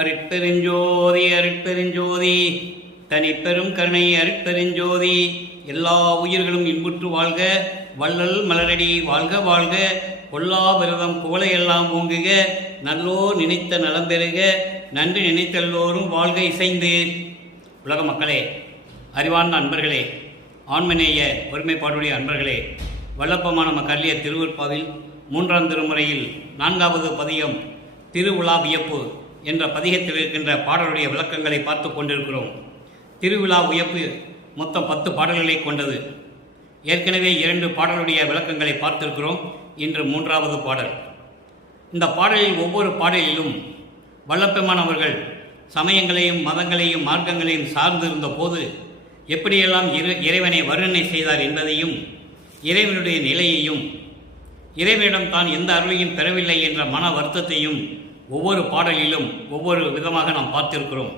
அருட்பெருஞ்சோதி அருட்பெருஞ்சோதி தனிப்பெரும் கருணை அருட்பெருஞ்சோதி. எல்லா உயிர்களும் இன்புற்று வாழ்க, வள்ளல் மலரடி வாழ்க வாழ்க, கொல்லா விரதம் குவளையெல்லாம் ஓங்குக, நல்லோர் நினைத்த நலம் பெறுக, நன்றி நினைத்தெல்லோரும் வாழ்க இசைந்து. உலக மக்களே, அறிவார்ந்த அன்பர்களே, ஆண்மநேய ஒருமைப்பாடுடைய அன்பர்களே, வல்லப்பமான கல்லிய திருவருட்பாவில் 3ஆம் திருமுறையில் 4வது பதிகம் திருவிழா வியப்பு என்ற பதிகத்தில் இருக்கின்ற பாடலுடைய விளக்கங்களை பார்த்து கொண்டிருக்கிறோம். திருவிழா வியப்பு மொத்தம் 10 பாடல்களை கொண்டது. ஏற்கனவே 2 பாடலுடைய விளக்கங்களை பார்த்திருக்கிறோம். இன்று 3வது பாடல். இந்த பாடலில் ஒவ்வொரு பாடலிலும் வல்லப்பெருமானவர்கள் சமயங்களையும் மதங்களையும் மார்க்கங்களையும் சார்ந்திருந்த போது எப்படியெல்லாம் இறைவனை வர்ணனை செய்தார் என்பதையும், இறைவனுடைய நிலையையும், இறைவனிடம் தான் எந்த அருளையும் பெறவில்லை என்ற மன வருத்தத்தையும் ஒவ்வொரு பாடலிலும் ஒவ்வொரு விதமாக நாம் பார்த்திருக்கிறோம்.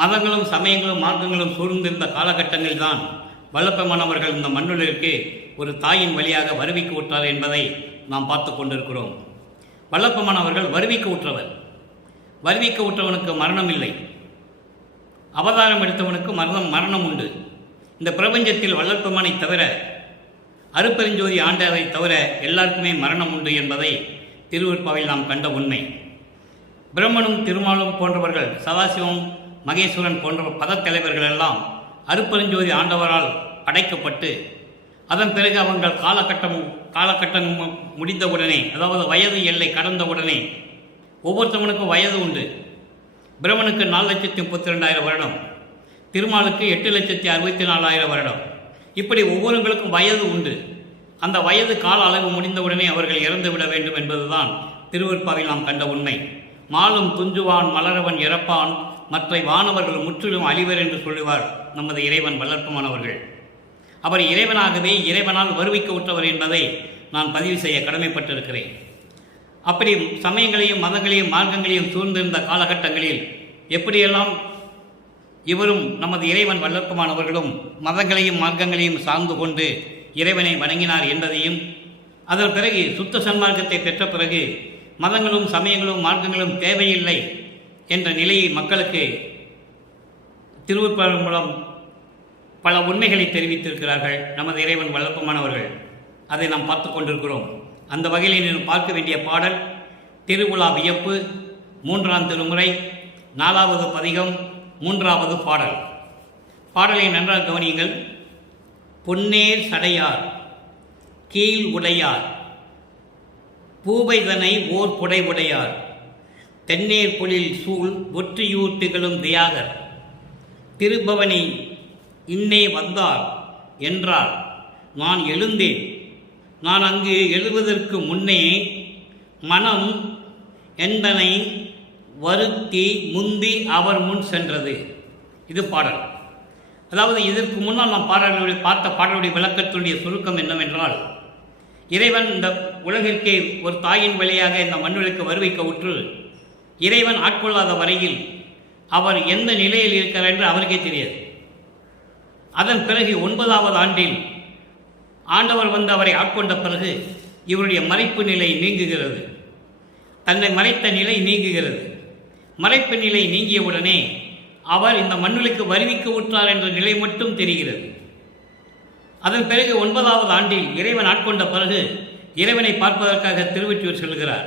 மதங்களும் சமயங்களும் மார்க்கங்களும் சூழ்ந்திருந்த காலகட்டங்களில் தான் வல்லப்பெருமானவர்கள் இந்த மண்ணுலகிற்கு ஒரு தாயின் வழியாக வருவிக்கு உற்றார் என்பதை நாம் பார்த்து கொண்டிருக்கிறோம். வல்லப்பெருமானவர்கள் வருவிக்கு உற்றவர். வருவிக்கு உற்றவனுக்கு மரணம் இல்லை. அவதாரம் எடுத்தவனுக்கு மரணம் உண்டு. இந்த பிரபஞ்சத்தில் வல்லப்பெருமானை தவிர, அருட்பெருஞ்சோதி ஆண்டவரை தவிர எல்லாருக்குமே மரணம் உண்டு என்பதை திருவருட்பாவில் நாம் கண்ட உண்மை. பிரம்மனும் திருமாலும் போன்றவர்கள், சதாசிவம், மகேஸ்வரன் போன்ற பதத்தலைவர்கள் எல்லாம் அருட்பெருஞ்சோதி ஆண்டவரால் படைக்கப்பட்டு அதன் பிறகு அவங்கள் காலகட்டம் முடிந்தவுடனே, அதாவது வயது எல்லை கடந்தவுடனே, ஒவ்வொருத்தவனுக்கும் வயது உண்டு. பிரம்மனுக்கு 4,32,000 வருடம், திருமாலுக்கு 8,64,000 வருடம். இப்படி ஒவ்வொருவர்களுக்கும் வயது உண்டு. அந்த வயது கால அளவு முடிந்தவுடனே அவர்கள் இறந்து விட வேண்டும் என்பதுதான் திருவருட்பாவில் நாம் கண்ட உண்மை. மாலும் துஞ்சுவான் மலரவன் இறப்பான், மற்ற வானவர்கள் முற்றிலும் அழிவர் என்று சொல்லுவார் நமது இறைவன் வல்லப்பெருமானவர்கள். அவர் இறைவனாகவே இறைவனால் வருவிக்க உற்றவர் என்பதை நான் பதிவு செய்ய கடமைப்பட்டிருக்கிறேன். அப்படி சமயங்களையும் மதங்களையும் மார்க்கங்களையும் சூழ்ந்திருந்த காலகட்டங்களில் எப்படியெல்லாம் இவரும் நமது இறைவன் வல்லப்பெருமானவர்களும் மதங்களையும் மார்க்கங்களையும் சார்ந்து கொண்டு இறைவனை வணங்கினார் என்பதையும், அதன் பிறகு சுத்த சன்மார்க்கத்தை பெற்ற பிறகு மதங்களும் சமயங்களும் மார்க்கங்களும் தேவையில்லை என்ற நிலையை மக்களுக்கு திருவருட்பாவின் மூலம் பல உண்மைகளை தெரிவித்திருக்கிறார்கள் நமது இறைவன் வல்லப்பெருமானவர்கள். அதை நாம் பார்த்து கொண்டிருக்கிறோம். அந்த வகையில் நீங்கள் பார்க்க வேண்டிய பாடல் திருவிழா வியப்பு, 3ஆம் திருமுறை, 4வது பதிகம், 3வது பாடல். பாடலை நன்றாக கவனியுங்கள். பொன்னேர் சடையார் கீழ் உடையார், பூவைதனை ஓர் புடை உடையார், தென்னேர் பொழில் சூழ் ஒற்றியூர் திகழும் தியாகர், திருபவனி இன்னே வந்தார் என்றார். நான் எழுந்தேன். நான் அங்கு எழுவதற்கு முன்னே மனம் என்பனை வருத்தி முந்தி அவர் முன் சென்றது. இது பாடல். அதாவது இதற்கு முன்னால் நாம் பார்த்த பாடலுடைய விளக்கத்தினுடைய சுருக்கம் என்னவென்றால், இறைவன் இந்த உலகிற்கே ஒரு தாயின் வழியாக இந்த மண்ணுலகிற்கு வருவிக்க உற்று இறைவன் ஆட்கொள்ளாத வரையில் அவர் எந்த நிலையில் இருக்கிறார் என்று அவருக்கே தெரியாது. அதன் பிறகு 9வது ஆண்டில் ஆண்டவர் வந்து அவரை ஆட்கொண்ட பிறகு இவருடைய மறைப்பு நிலை நீங்குகிறது. தன்னை மறைத்த நிலை நீங்குகிறது. மறைப்பு நிலை நீங்கியவுடனே அவர் இந்த மண்ணுலகிற்கு வருவிக்க உற்றார் என்ற நிலை மட்டும் தெரிகிறது. அதன் பிறகு 9வது ஆண்டில் இறைவன் ஆட்கொண்ட பிறகு இறைவனை பார்ப்பதற்காக திருவொற்றியூர் செல்கிறார்.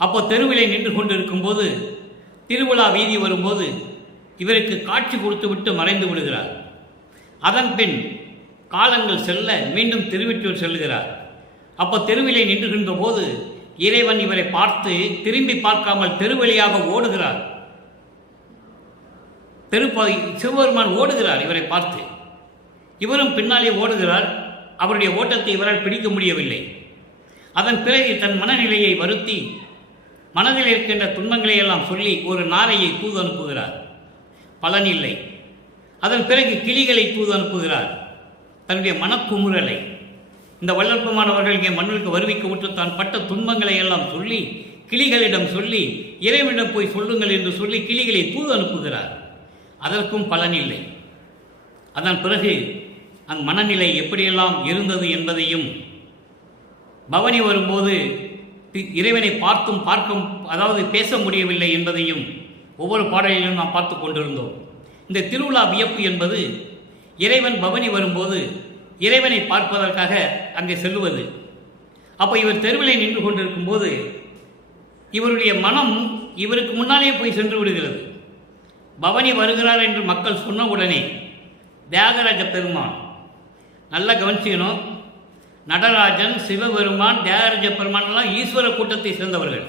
அப்போ தெருவிலே நின்று கொண்டிருக்கும் போது, திருவிழா வீதி வரும்போது இவருக்கு காட்சி கொடுத்து விட்டு மறைந்து விடுகிறார். அதன் பின் காலங்கள் செல்ல மீண்டும் திருவொற்றியூர் செல்கிறார். அப்போ தெருவிலே நின்றுகின்ற போது இறைவன் இவரை பார்த்து திரும்பி பார்க்காமல் தெருவழியாக ஓடுகிறார். சிவபெருமான் ஓடுகிறார் இவரை பார்த்து. இவரும் பின்னாலே ஓடுகிறார். அவருடைய ஓட்டத்தை இவரால் பிடிக்க முடியவில்லை. அதன் பிறகு தன் மனநிலையை வருத்தி மனதில் இருக்கின்ற துன்பங்களை எல்லாம் சொல்லி ஒரு நாரையை தூது அனுப்புகிறார். பலனில்லை. அதன் பிறகு கிளிகளை தூது அனுப்புகிறார். தன்னுடைய மனக்குமுறலை, இந்த வல்லப்பெருமானவர்கள் இங்கே மண்ணுக்கு வருவிக்க விட்டு தான் பட்ட துன்பங்களை எல்லாம் சொல்லி கிளிகளிடம் சொல்லி இறைவனிடம் போய் சொல்லுங்கள் என்று சொல்லி கிளிகளை தூது அனுப்புகிறார். அதற்கும் பலனில்லை. அதன் பிறகு அந்த மனநிலை எப்படியெல்லாம் இருந்தது என்பதையும், பவனி வரும்போது இறைவனை பார்க்க பேச முடியவில்லை என்பதையும் ஒவ்வொரு பாடலிலும் நாம் பார்த்து கொண்டிருந்தோம். இந்த திருவிழா வியப்பு என்பது இறைவன் பவனி வரும்போது இறைவனை பார்ப்பதற்காக அங்கே செல்லுவது. அப்போ இவர் தெருவிலே நின்று கொண்டிருக்கும் போது இவருடைய மனம் இவருக்கு முன்னாலே போய் சென்று விடுகிறது. பவனி வருகிறார் என்று மக்கள் சொன்ன உடனே தியாகராஜ பெருமான், நல்லா கவனிச்சுக்கணும், நடராஜன், சிவபெருமான், தியாகராஜ பெருமான் எல்லாம் ஈஸ்வர கூட்டத்தை சேர்ந்தவர்கள்,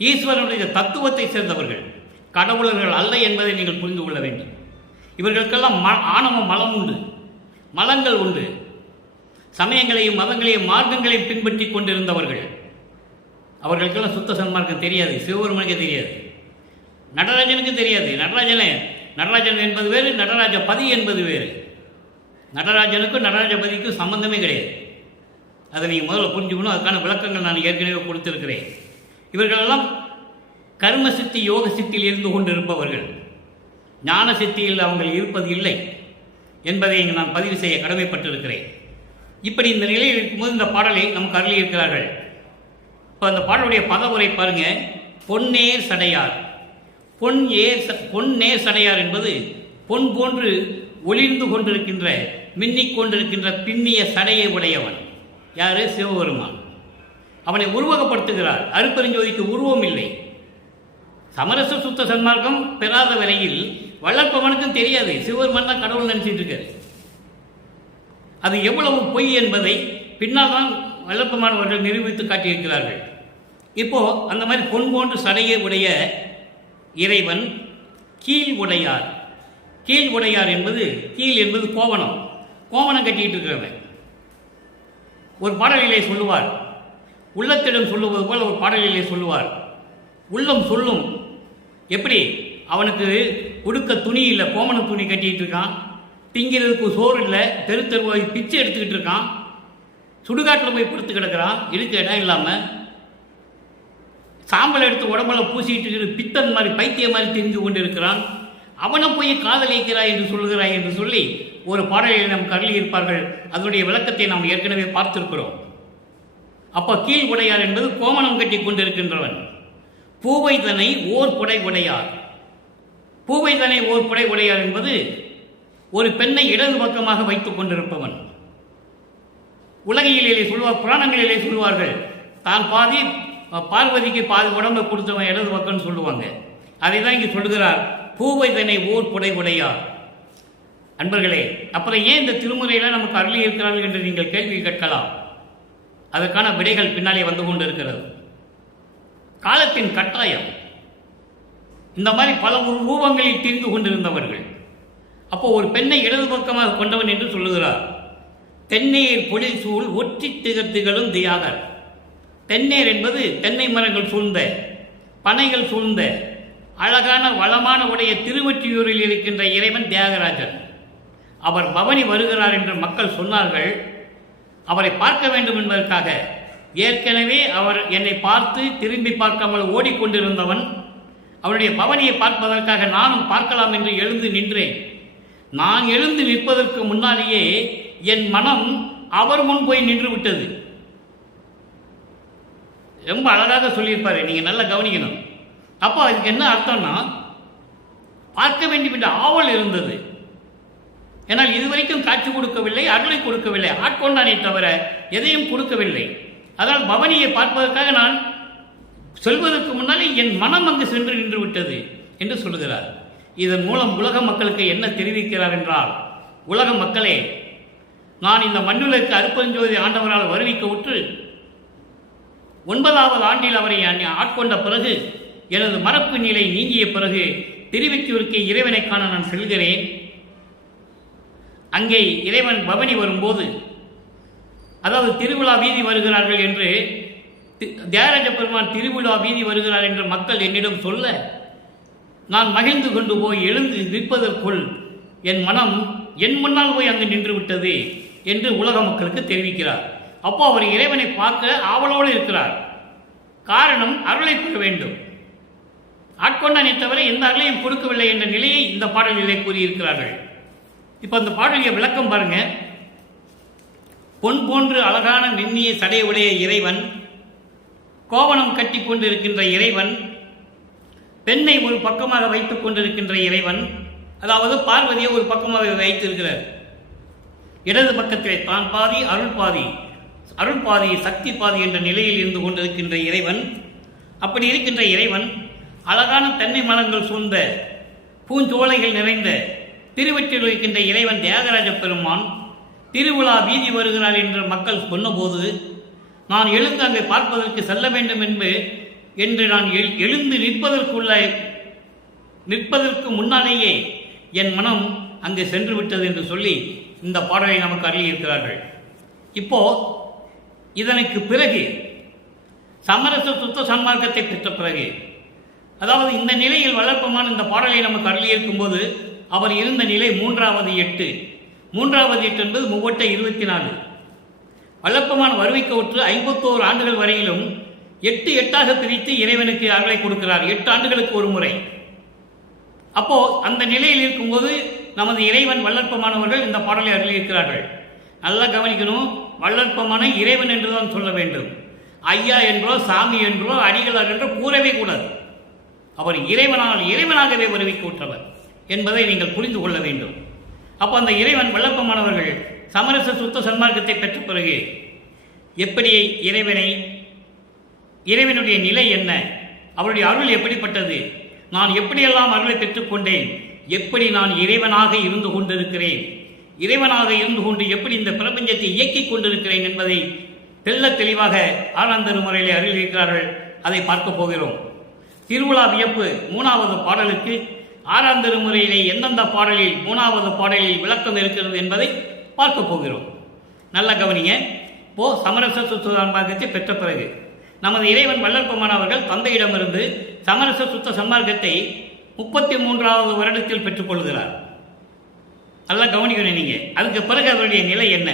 ஈஸ்வரனுடைய தத்துவத்தை சேர்ந்தவர்கள், கடவுளர்கள் அல்ல என்பதை நீங்கள் புரிந்து கொள்ள வேண்டும். இவர்களுக்கெல்லாம் ஆணவ மலம் உண்டு, மலங்கள் உண்டு, சமயங்களையும் மதங்களையும் மார்க்கங்களையும் பின்பற்றி கொண்டிருந்தவர்கள். அவர்களுக்கெல்லாம் சுத்த சன்மார்க்கம் தெரியாது, சிவபெருமானுக்கு தெரியாது, நடராஜனுக்கு தெரியாது. நடராஜன் என்பது வேறு, நடராஜ பதி என்பது வேறு. நடராஜனுக்கும் நடராஜபதிக்கும் சம்பந்தமே கிடையாது. அதை நீங்கள் முதல்ல புரிஞ்சுக்கணும். அதுக்கான விளக்கங்கள் நான் ஏற்கனவே கொடுத்திருக்கிறேன். இவர்களெல்லாம் கர்ம சித்தி யோக சித்தியில் இருந்து கொண்டிருப்பவர்கள், ஞான சித்தியில் அவங்க இருப்பது இல்லை என்பதை இங்கு நான் பதிவு செய்ய கடமைப்பட்டிருக்கிறேன். இப்படி இந்த நிலையில் இருக்கும்போது இந்த பாடலை நமக்கு அருளி இருக்கிறார்கள். இப்போ அந்த பாடலுடைய பதவுரை பாருங்க. பொன்னேர் சடையார். பொன்னேர் சடையார் என்பது பொன் போன்று ஒளிர்ந்து கொண்டிருக்கின்ற, மின்னிக் கொண்டிருக்கின்ற பின்னிய சடையை உடையவன். யாரு? சிவபெருமான். அவனை உருவகப்படுத்துகிறார். அருட்பெருஞ்சோதிக்கு உருவம் இல்லை. சமரச சுத்த சன்மார்க்கம் பெறாத வரையில் வளர்ப்பவனுக்கும் தெரியாது சிவபெருமான் தான் கடவுள் நினைச்சிட்டு இருக்காரு. அது எவ்வளவு பொய் என்பதை பின்னால் தான் வளர்ப்பமானவர்கள் நிரூபித்து காட்டியிருக்கிறார்கள். இப்போ அந்த மாதிரி பொன் போன்று சடையை உடைய இறைவன் கீழ் உடையார். கீழ் உடையார் என்பது, கீழ் என்பது கோவணம் கட்டிக்கிட்டு இருக்கிறவன். ஒரு பாடலிலே சொல்லுவார், உள்ளத்திடம் சொல்லுவது போல ஒரு பாடலிலே சொல்லுவார், உள்ளம் சொல்லும். எப்படி? அவனுக்கு உடுக்க துணி இல்லை, கோமண துணி கட்டிகிட்டு இருக்கான், திங்கிறதுக்கு சோறு இல்லை, தெருவாய் பிச்சை எடுத்துக்கிட்டு இருக்கான், சுடுகாட்டில் போய் படுத்து கிடக்கிறான், இருக்க இடம் இல்லாமல், சாம்பல் எடுத்து உடம்புல பூசிக்கிட்டு பித்தன் மாதிரி பைத்திய மாதிரி தெரிந்து கொண்டு இருக்கிறான். அவனை போய் காதலிக்கிறாய் என்று சொல்லுகிறாய் என்று சொல்லி ஒரு பாடலில் நம் கருளி இருப்பார்கள். அதனுடைய விளக்கத்தை நாம் ஏற்கனவே பார்த்திருக்கிறோம். அப்போ கீழ் உடையார் என்பது கோமணம் கட்டி கொண்டிருக்கின்றவன். பூவைதனை ஓர் புடை உடையார். பூவைதனை ஓர் புடை உடையார் என்பது ஒரு பெண்ணை இடது பக்கமாக வைத்துக் கொண்டிருப்பவன். உலகிலே சொல்வார், புராணங்களிலே சொல்லுவார்கள், தான் பாதி பார்வதிக்கு பாதி உடம்பை கொடுத்தவன் இடது பக்கம்னு சொல்லுவாங்க. அதை தான் இங்கே சொல்லுகிறார், பூவைதனை ஓர் புடை உடையார். அன்பர்களே, அப்புறம் ஏன் இந்த திருமுறையில நமக்கு அருளி இருக்கிறார்கள் என்று நீங்கள் கேள்வி கேட்கலாம். அதற்கான விடைகள் பின்னாலே வந்து கொண்டு இருக்கிறது. காலத்தின் கட்டாயம். இந்த மாதிரி பல ரூபங்களில் திரிந்து கொண்டிருந்தவர்கள். அப்போ ஒரு பெண்ணை இடது பக்கமாக கொண்டவன் என்று சொல்லுகிறார். தென்னேர் பொழில் சூழ் ஒற்றி திகழ்த்திகளும் தியாகர். தென்னேர் என்பது தென்னை மரங்கள் சூழ்ந்த, பனைகள் சூழ்ந்த, அழகான வளமான உடைய திருவொற்றியூரில் இருக்கின்ற இறைவன் தியாகராஜன். அவர் பவனி வருகிறார் என்று மக்கள் சொன்னார்கள். அவரை பார்க்க வேண்டும் என்பதற்காக ஏற்கனவே அவர் என்னை பார்த்து திரும்பி பார்க்காமல் ஓடிக்கொண்டிருந்தவன். அவருடைய பவனியை பார்ப்பதற்காக நானும் பார்க்கலாம் என்று எழுந்து நின்றேன். நான் எழுந்து நிற்பதற்கு முன்னாலேயே என் மனம் அவர் முன் போய் நின்று விட்டது. ரொம்ப அழகாக சொல்லியிருப்பாரு, நீங்க நல்லா கவனிக்கணும். அப்போ அதுக்கு என்ன அர்த்தம்னா, பார்க்க வேண்டும் என்ற ஆவல் இருந்தது. ஏன்னால் இதுவரைக்கும் காட்சி கொடுக்கவில்லை, அருளை கொடுக்கவில்லை, ஆட்கொண்டானே தவிர எதையும் கொடுக்கவில்லை. அதனால் பவனியை பார்ப்பதற்காக நான் சொல்வதற்கு முன்னாலே என் மனம் அங்கு சென்று நின்று விட்டது என்று சொல்லுகிறார். இதன் மூலம் உலக மக்களுக்கு என்ன தெரிவிக்கிறார் என்றால், உலக மக்களே, நான் இந்த மண்ணுலருக்கு அருட்பெருஞ்சோதி ஆண்டவரால் வருவிக்க உற்று 9வது ஆண்டில் அவரை ஆட்கொண்ட பிறகு, எனது மரப்பு நிலை நீங்கிய பிறகு திருவொற்றியூருக்கு இறைவனை காண நான் செல்கிறேன். அங்கே இறைவன் பவனி வரும்போது, அதாவது திருவிழா வீதி வருகிறார்கள் என்று, தியாகராஜ பெருமான் திருவிழா வீதி வருகிறார் என்று மக்கள் என்னிடம் சொல்ல, நான் மகிழ்ந்து கொண்டு போய் எழுந்து நிற்பதற்குள் என் மனம் என் முன்னால் போய் அங்கு நின்று விட்டது என்று உலக மக்களுக்கு தெரிவிக்கிறார். அப்போ அவர் இறைவனை பார்க்க ஆவலோடு இருக்கிறார். காரணம், அருளை பெற வேண்டும். ஆட்கொண்டானே தவிர எந்த அருளையும் கொடுக்கவில்லை என்ற நிலையை இந்த பாடலிலே கூறியிருக்கிறார்கள். இப்போ அந்த பாடலிய விளக்கம் பாருங்க. பொன் போன்று அழகான மென்னிய சடையுடைய இறைவன் கோவணம் கட்டி கொண்டிருக்கின்ற இறைவன், பெண்ணை ஒரு பக்கமாக வைத்துக் கொண்டிருக்கின்ற இறைவன், அதாவது பார்வதியை ஒரு பக்கமாக வைத்திருக்கிறார். இடது பக்கத்திலே தான் பாதி அருள் பாதி, அருள் பாதி சக்தி பாதி என்ற நிலையில் இருந்து கொண்டிருக்கின்ற இறைவன். அப்படி இருக்கின்ற இறைவன் அழகான தென்னை மரங்கள் சூழ்ந்த பூஞ்சோலைகள் நிறைந்த திருவற்றில் இருக்கின்ற இறைவன் தியாகராஜ பெருமான் திருவிழா வீதி வருகிறார் என்று மக்கள் சொன்னபோது, நான் எழுந்து அங்கே பார்ப்பதற்கு செல்ல வேண்டும் என்று நான் எழுந்து நிற்பதற்கு முன்னாலேயே என் மனம் அங்கே சென்று விட்டது என்று சொல்லி இந்த பாடலை நமக்கு அருளியிருக்கிறார்கள். இப்போ இதற்கு பிறகு சமரச சுத்த சன்மார்க்கத்தை பெற்ற பிறகு, அதாவது இந்த நிலையில் வளர்ப்பமான இந்த பாடலை நமக்கு அருளியிருக்கும் போது அவர் இருந்த நிலை 3வது 8. 3வது 8 என்பது 3 வளர்ப்பமான வருவிக்க ஒற்று 51 ஆண்டுகள் வரையிலும் 8 பிரித்து இறைவனுக்கு அருளை கொடுக்கிறார். 8 ஆண்டுகளுக்கு ஒரு முறை. அப்போ அந்த நிலையில் இருக்கும்போது நமது இறைவன் வளர்ப்பமானவர்கள் இந்த பாடலை அருளியிருக்கிறார்கள். நல்லா கவனிக்கணும். வளர்ப்பமான இறைவன் என்றுதான் சொல்ல வேண்டும். ஐயா என்றோ சாமி என்றோ அடிகளார் என்றோ கூறவே கூடாது. அவர் இறைவனாகவே வருவிக்க உற்றவர் என்பதை நீங்கள் புரிந்து கொள்ள வேண்டும். அப்போ அந்த இறைவன் வளர்ப்பமானவர்கள் சமரச சுத்த சன்மார்க்கத்தை பெற்ற பிறகு எப்படி இறைவனுடைய நிலை என்ன, அவருடைய அருள் எப்படிப்பட்டது, நான் எப்படியெல்லாம் அருளை பெற்றுக்கொண்டேன், எப்படி நான் இறைவனாக இருந்து கொண்டிருக்கிறேன், இறைவனாக இருந்து கொண்டு எப்படி இந்த பிரபஞ்சத்தை இயக்கிக் கொண்டிருக்கிறேன் என்பதை தெள்ள தெளிவாக ஆனந்தருமுறையிலே அருளியிருக்கிறார்கள். அதை பார்க்க போகிறோம். திருவிழா வியப்பு 3வது பாடலுக்கு ஆறாந்தருமுறையிலே எந்தெந்த பாடலில் 3வது பாடலில் விளக்கம் இருக்கிறது என்பதை பார்க்க போகிறோம். நல்ல கவனிங்க. இப்போ சமரச சுத்த சன்மார்க்கத்தை பெற்ற பிறகு நமது இறைவன் வல்லற்பமானவர்கள் தந்தையிடமிருந்து சமரச சுத்த சன்மார்க்கத்தை 33வது வருடத்தில் பெற்றுக்கொள்கிறார். நல்லா கவனிக்கணும் நீங்க. அதுக்கு பிறகு அவருடைய நிலை என்ன?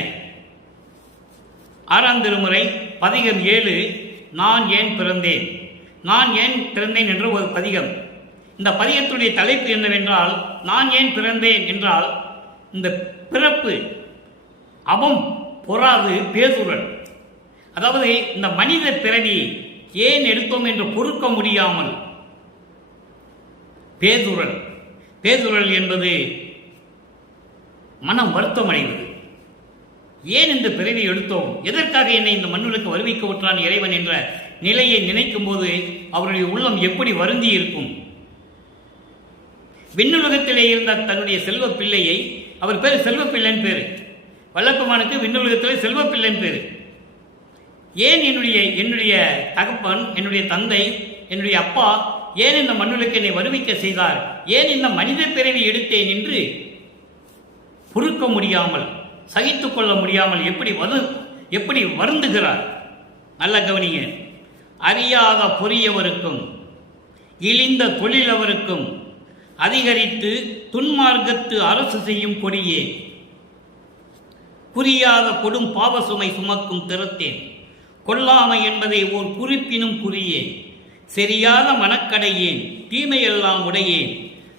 6ஆம் திருமுறை பதிகம் 7 நான் ஏன் பிறந்தேன், நான் ஏன் பிறந்தேன் என்ற ஒரு பதிகம். இந்த பதிகத்துடைய தலைப்பு என்னவென்றால், நான் ஏன் பிறந்தேன் என்றால், இந்த பிறப்பு அவம் பொறாது பேசுரன், அதாவது இந்த மனித பிறவி ஏன் எடுத்தோம் என்று பொறுக்க முடியாமல் பேசுரல் என்பது மனம் வருத்தம் அடைவது. ஏன் இந்த பிறவி எடுத்தோம், எதற்காக என்னை இந்த மண்ணுக்கு வருவிக்க விட்டான் இறைவன் என்ற நிலையை நினைக்கும் போது அவருடைய உள்ளம் எப்படி வருந்தி இருக்கும். விண்ணுலகத்திலே இருந்த தன்னுடைய செல்வ பிள்ளையை, அவர் பேர் செல்வ பிள்ளைன்னு பேரு, வல்லப்பமானுக்கு விண்ணுலகத்திலே செல்வ பிள்ளைன்னு பேரு. ஏன் என்னுடைய தகப்பன், என்னுடைய தந்தை, என்னுடைய அப்பா ஏன் இந்த மண்ணுலக்கு என்னை வருவிக்க செய்தார், ஏன் இந்த மனித பிறவி எடுத்தேன் என்று பொறுக்க முடியாமல், சகித்துக் கொள்ள முடியாமல் எப்படி வருந்துகிறார். நல்ல கவனிங்க. அறியாத பொறியவருக்கும் இழிந்த தொழிலவருக்கும் அதிகரித்து துன்மார்க்கத்து அரசு செய்யும் கொடியே, புரியாத கொடும் பாவ சுமை சுமக்கும் திறத்தேன், கொல்லாமை என்பதை ஓர் குறிப்பினும் குறியே, செரியாத மனக்கடையேன், தீமையெல்லாம் உடையேன்,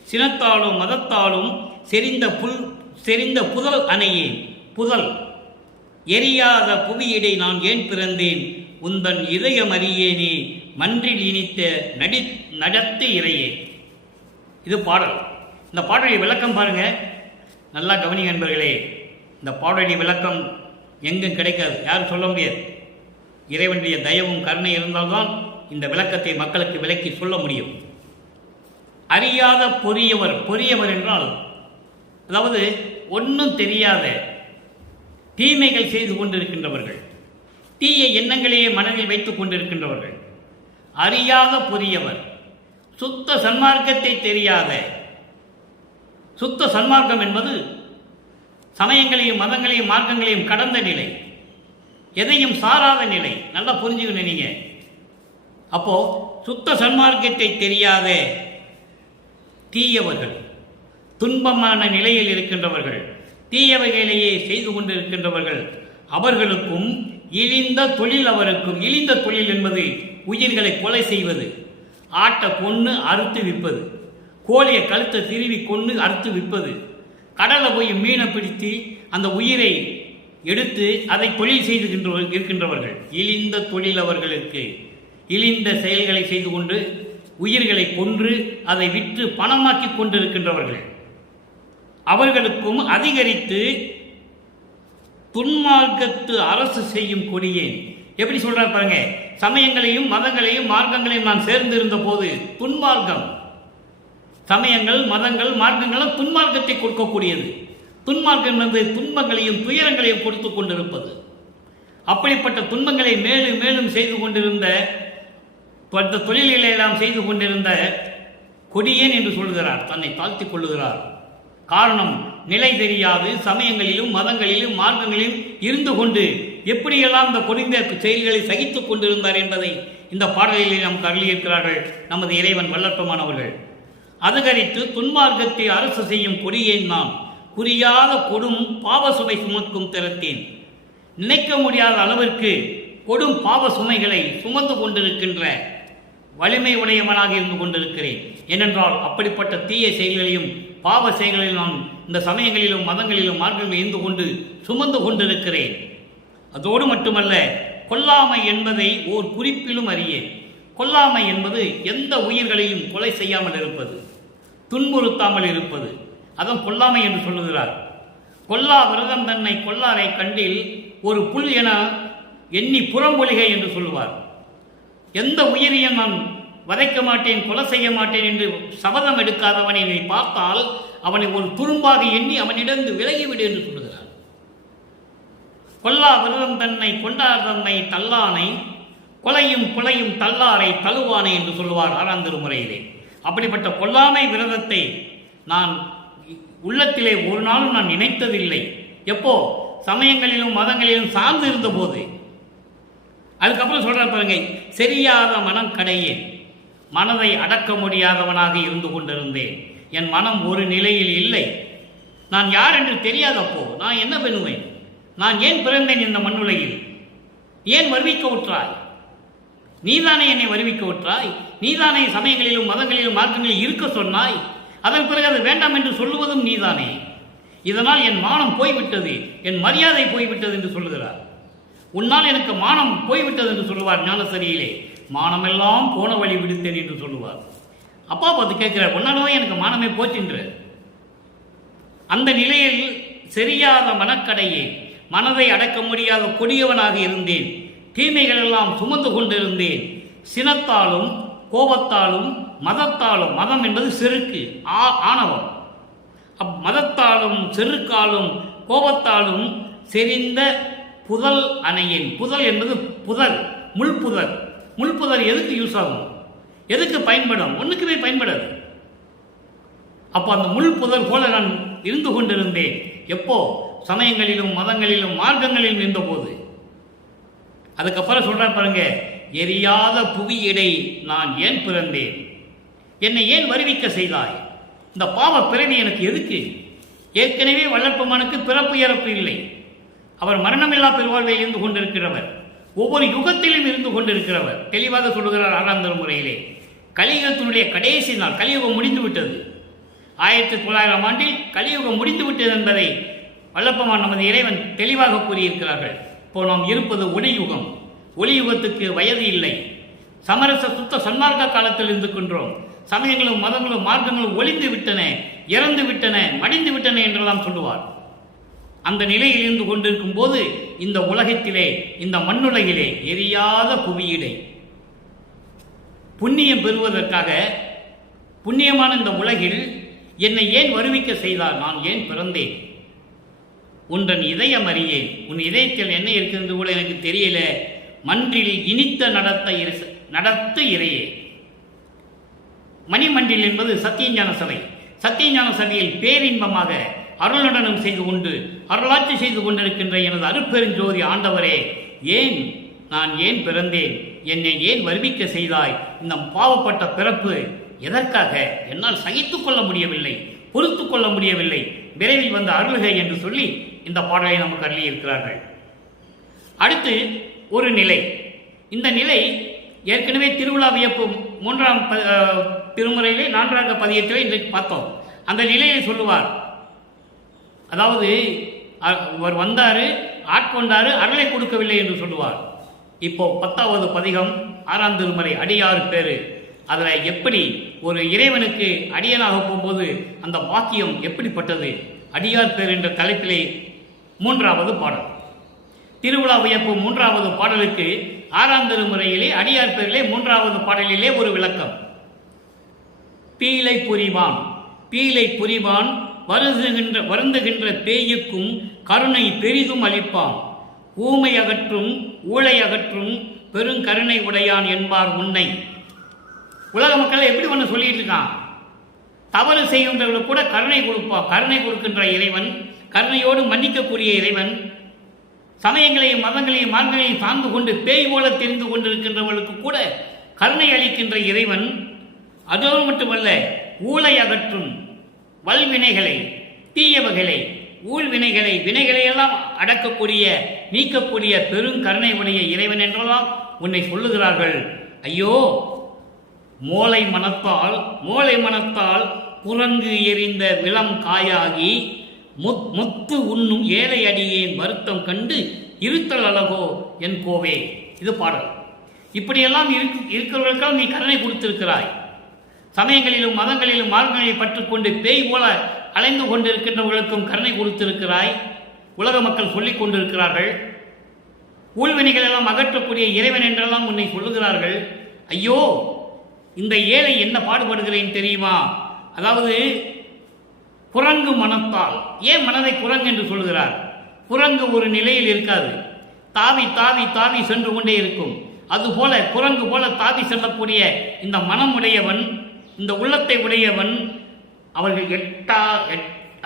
சினத்தாலும் மதத்தாலும் செறிந்த புதல் அணையேன், புதல் எரியாத புவியிடை நான் ஏன் பிறந்தேன், உந்தன் இதயம் அறியேனே மன்றில் இனித்த நடத்து இறையே. இது பாடல். இந்த பாடலுடைய விளக்கம் பாருங்க, நல்லா கவனிங்க நண்பர்களே. இந்த பாடலுடைய விளக்கம் எங்கும் கிடைக்காது, யாரும் சொல்ல முடியாது. இறைவனுடைய தயவும் கருணை இருந்தால்தான் இந்த விளக்கத்தை மக்களுக்கு விளக்கி சொல்ல முடியும். அறியாத பொறியவர் என்றால், அதாவது ஒன்றும் தெரியாத தீமைகள் செய்து கொண்டிருக்கின்றவர்கள், தீய எண்ணங்களையே மனதில் வைத்துக் கொண்டிருக்கின்றவர்கள். அறியாத பொறியவர், சுத்த சன்மார்க்கத்தை தெரியாத. சுத்த சன்மார்க்கம் என்பது சமயங்களையும் மதங்களையும் மார்க்கங்களையும் கடந்த நிலை, எதையும் சாராத நிலை. நல்லா புரிஞ்சுக்கணும் நீங்க. அப்போ சுத்த சன்மார்க்கத்தை தெரியாத தீயவர்கள், துன்பமான நிலையில் இருக்கின்றவர்கள், தீயவைகளையே செய்து கொண்டிருக்கின்றவர்கள், அவர்களுக்கும் இழிந்த தொழில் அவருக்கும். இழிந்த தொழில் என்பது உயிர்களை கொலை செய்வது, ஆட்டை கொன்று அறுத்து விற்பது, கோழியை கழுத்தை திருவி கொன்று அறுத்து விற்பது, கடலை போய் மீனை பிடித்து அந்த உயிரை எடுத்து அதை தொழில் செய்து இருக்கின்றவர்கள். இழிந்த தொழில் அவர்களுக்கு. இழிந்த செயல்களை செய்து கொண்டு உயிர்களை கொன்று அதை விற்று பணமாக்கி கொண்டிருக்கின்றவர்கள். அவர்களுக்கும் அதிகரித்து துன்மார்க்கத்து அரசு செய்யும் கொடியேன். எப்படி சொல்றார் பாருங்க, சமயங்களையும் மதங்களையும் மார்க்கங்களையும் நான் சேர்ந்து இருந்த போது துன்மார்க்கம், சமயங்கள் மதங்கள் மார்க்கங்களும் துன்மார்க்கத்தை கொடுக்கக்கூடியது. துன்மார்க்கம் என்பது துன்பங்களையும் துயரங்களையும் கொடுத்து கொண்டிருப்பது. அப்படிப்பட்ட துன்பங்களை மேலும் மேலும் செய்து கொண்டிருந்த தொழில்களை எல்லாம் செய்து கொண்டிருந்த கொடியேன் என்று சொல்கிறார். தன்னை தாழ்த்திக் கொள்ளுகிறார். காரணம், நிலை தெரியாது சமயங்களிலும் மதங்களிலும் மார்க்கங்களிலும் இருந்து கொண்டு எப்படியெல்லாம் இந்த கொடிந்த செயல்களை சகித்துக் கொண்டிருந்தார் என்பதை இந்த பாடலில் நமக்கு அருளியிருக்கிறார்கள் நமது இறைவன் வல்லற்பமானவர்கள். அதுகரித்து துன்மார்க்கத்தை அரசு செய்யும் கொடியேன் நான், குறியாத கொடும் பாவ சுமை சுமக்கும் திறத்தேன். நினைக்க முடியாத அளவிற்கு கொடும் பாவ சுமைகளை சுமந்து கொண்டிருக்கின்ற வலிமை உடையவனாக இருந்து கொண்டிருக்கிறேன். ஏனென்றால் அப்படிப்பட்ட தீய செயல்களையும் பாவ செயல்களில் நான் இந்த சமயங்களிலும் மதங்களிலும் மார்க்கங்களில் இருந்து கொண்டு சுமந்து கொண்டிருக்கிறேன். அதோடு மட்டுமல்ல, கொல்லாமை என்பதை ஓர் குறிப்பிலும் அறியேன். கொல்லாமை என்பது எந்த உயிர்களையும் கொலை செய்யாமல் இருப்பது, துன்புறுத்தாமல் இருப்பது, அதான் கொல்லாமை என்று சொல்லுகிறார். கொல்லா விரதம் தன்னை கொல்லாரை கண்டில் ஒரு புல் என எண்ணி புறம்பொலிகை என்று சொல்லுவார். எந்த உயிரையும் நான் வதைக்க மாட்டேன், கொலை செய்ய மாட்டேன் என்று சபதம் எடுக்காதவனை நீ பார்த்தால் அவனை ஒரு துரும்பாக எண்ணி அவனிடந்து விலகிவிடு என்று சொல்லுகிறார். கொல்லா விரதம் தன்னை கொண்டார் தன்னை தல்லானை கொலையும் கொலையும் தல்லாரை தழுவானை என்று சொல்லுவார் 6ஆம் திருமுறையிலே. அப்படிப்பட்ட கொல்லாமை விரதத்தை நான் உள்ளத்திலே ஒரு நாளும் நான் நினைத்ததில்லை. எப்போ? சமயங்களிலும் மதங்களிலும் சார்ந்து இருந்த போது. அதுக்கப்புறம் சொல்ற பாருங்க, சரியாத மனம் கடையேன், மனதை அடக்க முடியாதவனாக இருந்து கொண்டிருந்தேன். என் மனம் ஒரு நிலையில் இல்லை. நான் யார் என்று தெரியாதப்போ நான் என்ன பண்ணுவேன்? நான் ஏன் பிறந்தேன் இந்த மண்ணுலகில்? ஏன் வருவிக்க விட்டாய்? நீதானே என்னை வருவிக்க விட்டாய். நீதானே சமயங்களிலும் மதங்களிலும் மார்க்கங்களில் இருக்க சொன்னாய். அதன் பிறகு அது வேண்டாம் என்று சொல்லுவதும் நீதானே. இதனால் என் மானம் போய்விட்டது, என் மரியாதை போய்விட்டது என்று சொல்லுகிறார். உன்னால் எனக்கு மானம் போய்விட்டது என்று சொல்லுவார் ஞானசரியிலே. மானமெல்லாம் போன வழி விடுத்தேன் என்று சொல்லுவார். அப்பா பார்த்து கேட்கிறார், உன்னாலதான் எனக்கு மானமே போச்சுன்ற. அந்த நிலையில் சரியாத மனக்கடையே, மனதை அடக்க முடியாத கொடியவனாக இருந்தேன். தீமைகள் எல்லாம் சுமந்து கொண்டிருந்தேன். சினத்தாலும் கோபத்தாலும் மதத்தாலும், மதம் என்பது செருக்கு, ஆணவம், மதத்தாலும் செருக்காலும் கோபத்தாலும் செறிந்த புதல் அணையேன். புதல் என்பது புதல், முள்புதல். முள்புதல் எதுக்கு யூஸ் ஆகும்? எதுக்கு பயன்படும்? ஒன்றுக்குமே பயன்படாது. அப்போ அந்த முள்புதல் போல நான் இருந்து கொண்டிருந்தேன். எப்போ? சமயங்களிலும் மதங்களிலும் மார்க்கங்களிலும் இருந்தபோது. அதுக்கப்புறம் சொல்றார் பாருங்க, எரியாத புவியிடை நான் ஏன் பிறந்தேன்? என்னை ஏன் வருவிக்க செய்தாய்? இந்த பாவ பிறவி எனக்கு எதுக்கு? ஏற்கனவே வளர்ப்பமானுக்கு பிறப்பு இறப்பு இல்லை. அவர் மரணமில்லா பெருவாழ்வை இருந்து கொண்டிருக்கிறவர், ஒவ்வொரு யுகத்திலும் இருந்து கொண்டிருக்கிறவர். தெளிவாக சொல்லுகிறார் 6ஆம் திருமுறையிலே. கலியுகத்தினுடைய கடைசி நாள், கலியுகம் முடிந்துவிட்டது. 1900 ஆண்டில் கலியுகம் முடிந்துவிட்டது என்பதை வல்லப்பமான் நமது இறைவன் தெளிவாக கூறியிருக்கிறார்கள். இப்போ நாம் இருப்பது ஒளியுகம். ஒளியுகத்துக்கு வயது இல்லை. சமரச சுத்த சன்மார்க்க காலத்தில் இருந்துகின்றோம். சமயங்களும் மதங்களும் மார்க்கங்களும் ஒளிந்து விட்டன, இறந்து விட்டன, மடிந்து விட்டன என்றெல்லாம் சொல்லுவார். அந்த நிலையில் இருந்து கொண்டிருக்கும் போது இந்த உலகத்திலே, இந்த மண்ணுலகிலே எரியாத புவியிடை புண்ணியம் பெறுவதற்காக, புண்ணியமான இந்த உலகில் என்னை ஏன் வருவிக்க செய்தார்? நான் ஏன் பிறந்தேன்? உன்றன் இதயம் அறியேன். உன் இதயத்தில் என்ன இருக்கிறது கூட எனக்கு தெரியல. மன்றில் இனித்த நடத்த இறையே. மணிமன்றில் என்பது சத்தியஞான சபை. சத்தியஞான சபையில் பேரின்பமாக அருளுடனும் செய்து கொண்டு அருளாட்சி செய்து கொண்டிருக்கின்ற எனது அருட்பெருஞ்சோதி ஆண்டவரே, நான் ஏன் பிறந்தேன்? என்னை ஏன் வருவிக்க செய்தாய்? இந்த பாவப்பட்ட பிறப்பு எதற்காக? என்னால் சகித்துக் கொள்ள முடியவில்லை, பொறுத்து கொள்ள முடியவில்லை. விரைவில் வந்த அருள்கை என்று சொல்லி இந்த பாடலை நமக்கு அருளி இருக்கிறார்கள். அடுத்து ஒரு நிலை. இந்த நிலை ஏற்கனவே திருவிழா வியப்பு 3ஆம் திருமுறையிலே 4ஆம் பதியத்திலே இன்றைக்கு பார்த்தோம். அந்த நிலையை சொல்லுவார். அதாவது அவர் வந்தாரு, ஆட்கொண்டாரு, அருளை கொடுக்கவில்லை என்று சொல்லுவார். இப்போ 10வது பதிகம் 6ஆம் திருமுறை அடியார் பேரு. அதில் எப்படி ஒரு இறைவனுக்கு அடியனாக போகும்போது அந்த வாக்கியம் எப்படிப்பட்டது, அடியார் பேர் என்ற தலைப்பிலே 3வது பாடல். திருவிழா வியப்பு 3வது பாடலுக்கு 6ஆம் திருமுறையிலே அடியார் பேரிலே 3வது பாடலிலே ஒரு விளக்கம். பீலை புரிவான் பீலை புரிவான் வருந்துகின்ற பேயுக்கும் கருணை பெரிதும் அளிப்பான், ஊமை அகற்றும் ஊழை அகற்றும் பெருங்கருணை உடையான் என்பார் உன்னை. உலக மக்களை எப்படி ஒன்று சொல்லிட்டு இருக்கான், தவறு செய்கின்றவர்களுக்கு கூட கருணை கொடுப்பான். கருணை கொடுக்கின்ற இறைவன், கருணையோடு மன்னிக்கக்கூடிய இறைவன், சமயங்களையும் மதங்களையும் மார்க்கங்களையும் சார்ந்து கொண்டு பேய் போல தெரிந்து கொண்டிருக்கின்றவர்களுக்கு கூட கருணை அளிக்கின்ற இறைவன். அதோடு மட்டுமல்ல, ஊழை அகற்றும் வல்வினைகளை, தீயவகளை, ஊழ்வினைகளை, வினைகளை எல்லாம் அடக்கக்கூடிய நீக்கக்கூடிய பெருங்கருணை உடைய இறைவன் என்றெல்லாம் உன்னை சொல்லுகிறார்கள். ஐயோ, மோளை மனத்தால் குரங்கு எறிந்த விளம் காயாகி முத்து உண்ணும் ஏழை அடியேன் வருத்தம் கண்டு இருத்தல் அழகோ என் கோவே. இது பாடல். இப்படியெல்லாம் இருக்கிறவர்களுக்காக நீ கருணை கொடுத்திருக்கிறாய். சமயங்களிலும் மதங்களிலும் மார்க்கங்களை பற்றுக்கொண்டு பேய் போல அலைந்து கொண்டிருக்கின்றவர்களுக்கும் கருணை கொடுத்திருக்கிறாய். உலக மக்கள் சொல்லிக் கொண்டிருக்கிறார்கள். ஊழ்வினைகள் எல்லாம் அகற்றக்கூடிய இறைவன் என்றெல்லாம் உன்னை சொல்லுகிறார்கள். ஐயோ, இந்த ஏழை என்ன பாடுபடுகிறேன் தெரியுமா? அதாவது குரங்கு மனத்தால். ஏன் மனதை குரங்கு என்று சொல்கிறார்? குரங்கு ஒரு நிலையில் இருக்காது, தாவி தாவி தாவி சென்று கொண்டே இருக்கும். அதுபோல குரங்கு போல தாவி செல்லக்கூடிய இந்த மனமுடையவன், இந்த உள்ளத்தை உடையவன், அவர்கள்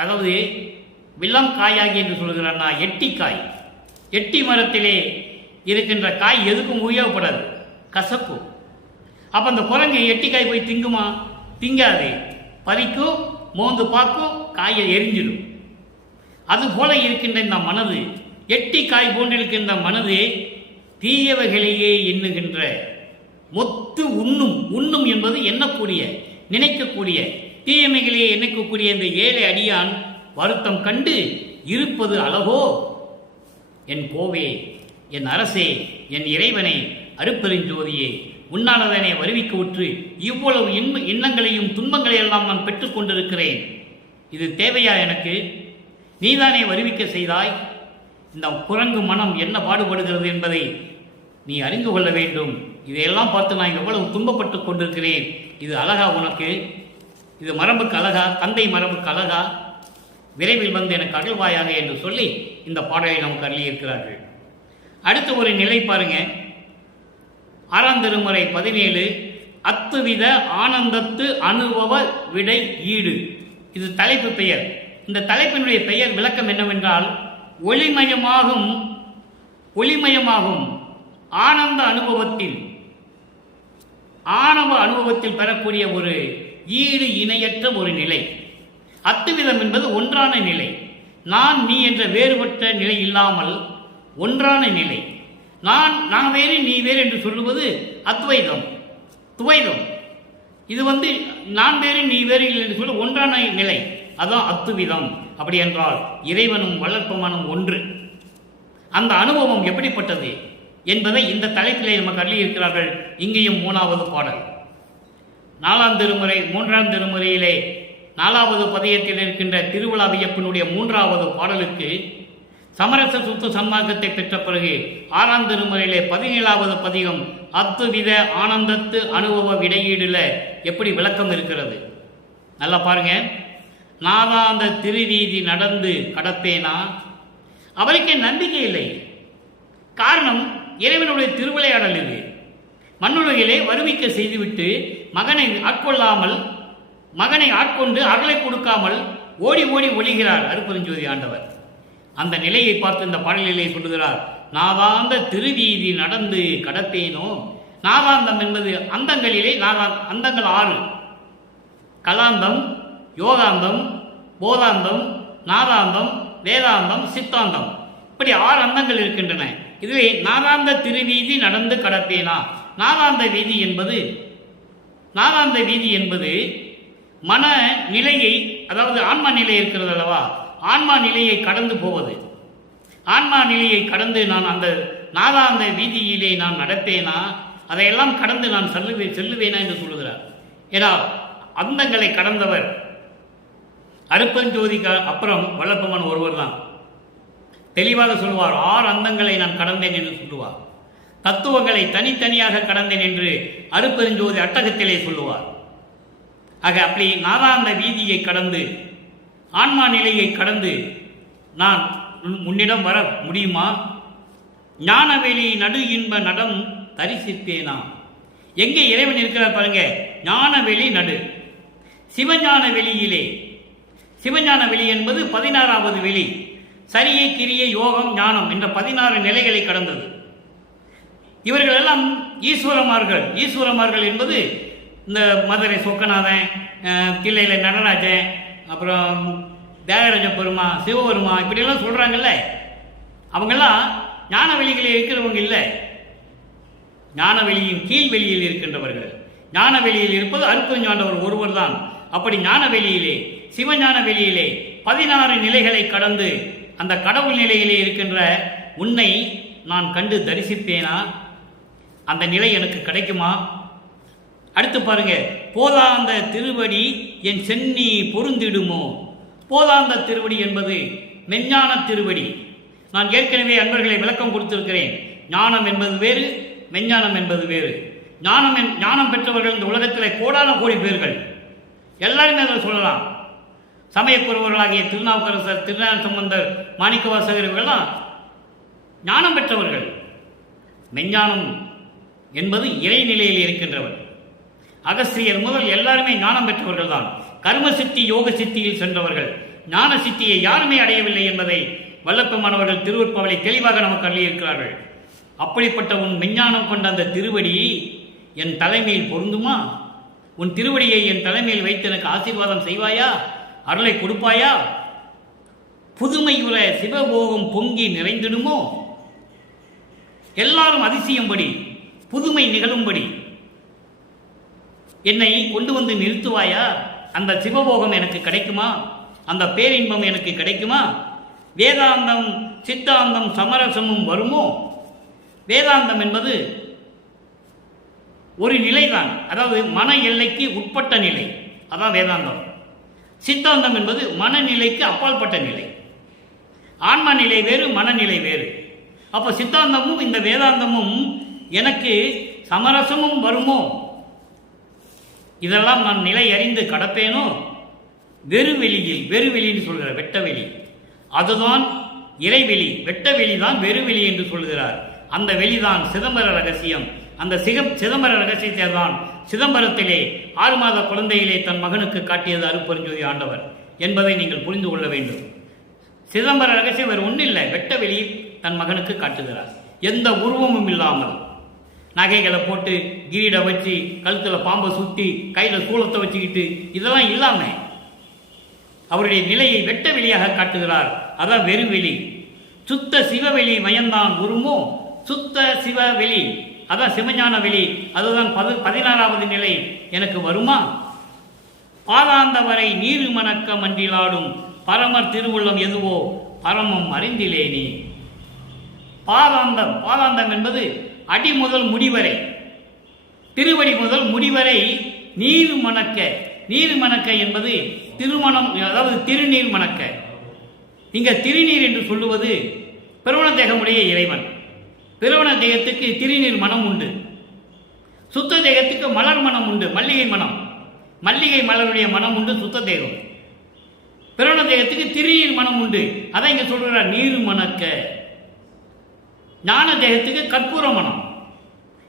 அதாவது வில்லம் காயாகி என்று சொல்கிறார். எட்டிக்காய், எட்டி மரத்திலே இருக்கின்ற காய் எதுக்கும் உபயோகப்படாது, கசப்பு. அப்போ அந்த குரங்கு எட்டிக்காய் போய் திங்குமா? திங்காது. பறிக்கும், மோந்து பார்க்கும், காயை எரிஞ்சிடும். அதுபோல இருக்கின்ற இந்த மனது, எட்டி காய் போன்றிருக்கின்ற மனது தீயவைகளையே எண்ணுகின்ற, மொத்து உண்ணும் என்பது எண்ணக்கூடிய, நினைக்கக்கூடிய, தீயமைகளையே எண்ணிக்கக்கூடிய இந்த ஏழை அடியான் வருத்தம் கண்டு இருப்பது அழகோ என் கோவே, என் அரசே, என் இறைவனை, அருட்பெருஞ்சோதியே, உன்னானதனை வருவிக்க உற்று இவ்வளவு இன்னங்களையும் துன்பங்களையெல்லாம் நான் பெற்றுக் கொண்டிருக்கிறேன். இது தேவையா எனக்கு? நீதானே வருவிக்க செய்தாய். இந்த குரங்கு மனம் என்ன பாடுபடுகிறது என்பதை நீ அறிந்து கொள்ள வேண்டும். இதையெல்லாம் பார்த்து நான் எவ்வளவு துன்பப்பட்டு கொண்டிருக்கிறேன். இது அழகா உனக்கு? இது மரபுக்கு அழகா? தந்தை மரபுக்கு அழகா? விரைவில் வந்து எனக்கு அகழ்வாயாக என்று சொல்லி இந்த பாடலை நமக்கு அருளியிருக்கிறார்கள். அடுத்த ஒரு நிலை பாருங்க. 6ஆம் திருமுறை 17 அத்துவித ஆனந்தத்து அனுபவ விடை ஈடு. இது தலைப்பு பெயர். இந்த தலைப்பினுடைய பெயர் விளக்கம் என்னவென்றால், ஒளிமயமாகும் ஆனந்த அனுபவத்தில் பெறக்கூடிய ஒரு ஈடு இணையற்ற ஒரு நிலை. அத்துவிதம் என்பது ஒன்றான நிலை. நான் நீ என்ற வேறுபட்ட நிலை இல்லாமல் ஒன்றான நிலை. நான் வேறு நீ வேறு என்று சொல்லுவது துவைதம். இது நான் வேறு நீ வேறு இல்லை என்று சொல்ல ஒன்றான நிலை, அதான் அத்துவிதம். அப்படி என்றால் இறைவனும் வளர்ப்பவனும் ஒன்று. அந்த அனுபவம் எப்படிப்பட்டது என்பதை இந்த தலைப்பிலே நமக்கு அள்ளியிருக்கிறார்கள். இங்கேயும் 3வது பாடல். 4ஆம் திருமுறை 3ஆம் திருமுறையிலே 4வது பதியத்தில் இருக்கின்ற திருவிழா வியப்பினுடைய 3வது பாடலுக்கு சமரச சுத்த சன்மார்க்கத்தை பெற்ற பிறகு 6ஆம் திருமுறையிலே 17வது பதிகம் அத்துவித ஆனந்தத்து அனுபவ விடையீடுல எப்படி விளக்கம் இருக்கிறது நல்லா பாருங்க. நாதாந்த திருவீதி நடந்து கடப்பேனா? அவருக்கே நம்பிக்கை இல்லை. காரணம், இறைவனுடைய திருவிளையாடல் இது. மண்ணுலகிலே வருவிக்க செய்துவிட்டு மகனை ஆட்கொண்டு அருளை கொடுக்காமல் ஓடி ஓடி ஒழிகிறார் அருட்பெருஞ்சோதி ஆண்டவர். அந்த நிலையை பார்த்து இந்த பாடலிலே சொல்லுகிறார், நாதாந்த திருவீதி நடந்து கடப்பேனோ. நாதாந்தம் என்பது அந்தங்களிலே அந்தங்கள் 6: கலாந்தம், யோகாந்தம், போதாந்தம், நாதாந்தம், வேதாந்தம், சித்தாந்தம். இப்படி 6 அந்தங்கள் இருக்கின்றன. இதுவே நாதாந்த திருவீதி நடந்து கடப்பேனா. நாதாந்த வீதி என்பது மன நிலையை, அதாவது ஆன்மா நிலை இருக்கிறது அல்லவா, ஆன்மா நிலையை கடந்து போவது. ஆன்மா நிலையை கடந்து நான் அந்த நாதாந்த வீதியிலே நான் நடப்பேனா, அதையெல்லாம் கடந்து நான் செல்லுவேனா என்று சொல்லுகிறார். ஏன்னா அந்தங்களை கடந்தவர் அருப்பஞ்சோதிக்கு அப்புறம் வல்லப்பமன் ஒருவர் தான். தெளிவாக சொல்லுவார், 6 அந்தங்களை நான் கடந்தேன் என்று சொல்லுவார். தத்துவங்களை தனித்தனியாக கடந்தேன் என்று அருப்பெருஞ்சோதி அட்டகத்திலே சொல்லுவார். ஆக அப்படி நாதாந்த வீதியை கடந்து ஆன்மா நிலையை கடந்து நான் உன்னிடம் வர முடியுமா? ஞானவெளி நடு இன்ப நடம் தரிசிப்பேனா. எங்கே இறைவன் இருக்கிறார் பாருங்க, ஞானவெளி நடு. சிவஞான வெளியிலே, சிவஞான வெளி என்பது 16வது வெளி. சரியை கிரியை யோகம் ஞானம் என்ற 16 நிலைகளை கடந்தது. இவர்கள் எல்லாம் ஈஸ்வரமார்கள். ஈஸ்வரமார்கள் என்பது இந்த மதுரை சொக்கநாதன், தில்லையில் நடராஜன், அப்புறம் தியாகராஜ பெருமா, சிவபெருமா, இப்படியெல்லாம் சொல்கிறாங்கல்ல, அவங்கெல்லாம் ஞான வெளிகளில் இருக்கிறவங்க இல்லை, ஞானவெளியின் கீழ் வெளியில் இருக்கின்றவர்கள். ஞான வெளியில் இருப்பது அருப்பெருஞ்சாண்டவர் ஒருவர் தான். அப்படி ஞான வெளியிலே, சிவஞான வெளியிலே 16 நிலைகளை கடந்து அந்த கடவுள் நிலையிலே இருக்கின்ற உன்னை நான் கண்டு தரிசிப்பேனா? அந்த நிலை எனக்கு கிடைக்குமா? அடுத்து பாருங்க, போதாந்த திருவடி என் சென்னி பொருந்திடுமோ. போதாந்த திருவடி என்பது மெஞ்ஞான திருவடி. நான் ஏற்கனவே அன்பர்களை விளக்கம் கொடுத்திருக்கிறேன். ஞானம் என்பது வேறு, மெஞ்ஞானம் என்பது வேறு. ஞானம் பெற்றவர்கள் இந்த உலகத்தில் கோடான கோடி பேர்கள், எல்லாருமே அதை சொல்லலாம். சமயக்குறவர்களாகிய திருநாவுக்கரசர், திருஞான சம்பந்தர், மாணிக்கவாசகர் இவர்கள்லாம் ஞானம் பெற்றவர்கள். மெஞ்ஞானம் என்பது இறைநிலையில் இருக்கின்றவர். அகஸ்தியர் முதல் எல்லாருமே ஞானம் பெற்றவர்கள் தான். கர்ம சித்தி யோக சித்தியில் சென்றவர்கள். ஞான சித்தியை யாருமே அடையவில்லை என்பதை வல்லப்பெருமானவர்கள் திருவருட்பாவிலே தெளிவாக நமக்கு அள்ளியிருக்கிறார்கள். அப்படிப்பட்ட உன் மெஞ்ஞானம் கொண்ட அந்த திருவடி என் தலைமையில் பொருந்துமா? உன் திருவடியை என் தலைமையில் வைத்து எனக்கு ஆசீர்வாதம் செய்வாயா? அருளை கொடுப்பாயா? புதுமையுற சிவபோகம் பொங்கி நிறைந்திடுமோ. எல்லாரும் அதிசயம்படி, புதுமை நிகழும்படி என்னை கொண்டு வந்து நிறுத்துவாயா? அந்த சிவபோகம் எனக்கு கிடைக்குமா? அந்த பேரின்பம் எனக்கு கிடைக்குமா? வேதாந்தம் சித்தாந்தம் சமரசமும் வருமோ? வேதாந்தம் என்பது ஒரு நிலைதான், அதாவது மன எல்லைக்கு உட்பட்ட நிலை, அதான் வேதாந்தம். சித்தாந்தம் என்பது மனநிலைக்கு அப்பாற்பட்ட நிலை. ஆன்ம நிலை வேறு, மனநிலை வேறு. அப்போ சித்தாந்தமும் இந்த வேதாந்தமும் எனக்கு சமரசமும் வருமோ? இதெல்லாம் நான் நிலை அறிந்து கடப்பேனோ? வெறுவெளியில், வெறுவெளின்னு சொல்கிற வெட்டவெளி, அதுதான் இறைவெளி. வெட்டவெளி தான் வெறுவெளி என்று சொல்கிறார். அந்த வெளிதான் சிதம்பர ரகசியம். அந்த சிதம்பர ரகசியத்தை தான் சிதம்பரத்திலே 6 மாத குழந்தையிலே தன் மகனுக்கு காட்டியது அருட்பெருஞ்சோதி ஆண்டவர் என்பதை நீங்கள் புரிந்து கொள்ள வேண்டும். சிதம்பர ரகசியம் வேறு ஒன்றும் இல்லை, வெட்ட வெளி தன் மகனுக்கு காட்டுகிறார். எந்த உருவமும் இல்லாமல், நகைகளை போட்டு கிரீடை வச்சு கழுத்தில் பாம்பை சுற்றி கையில் சூளத்தை வச்சுக்கிட்டு இதெல்லாம் இல்லாமல் அவருடைய நிலையை வெட்ட வெளியாக காட்டுகிறார். அதான் வெறுவெளி. சுத்த சிவவெளி மயந்தான் உருமோ. சுத்த சிவவெளி, அதான் சிவஞான வெளி, அதுதான் 16வது நிலை எனக்கு வருமா? பாதாந்த வரை நீர் மணக்க மன்றிலாடும் பரமர் திருவுள்ளம் எதுவோ பரமம் அறிந்திலேனே. பாதாந்தம், பாதாந்தம் என்பது அடி முதல் முடிவரை, திருவடி முதல் முடிவரை நீர் மணக்க. நீர் மணக்க என்பது திருமணம், அதாவது திருநீர் மணக்க. இங்க திருநீர் என்று சொல்லுவது பிரவண தேகமுடைய இறைவன். பிரவண தேகத்துக்கு திருநீர் மனம் உண்டு, சுத்த தேகத்துக்கு மலர் மனம் உண்டு, மல்லிகை மனம், மல்லிகை மலருடைய மனம் உண்டு சுத்த தேகம். பிரவண தேகத்துக்கு திருநீர் மனம் உண்டு, அதை இங்க சொல்றார் நீர் மணக்க. ஞான தேகத்துக்கு கற்பூர மனம்.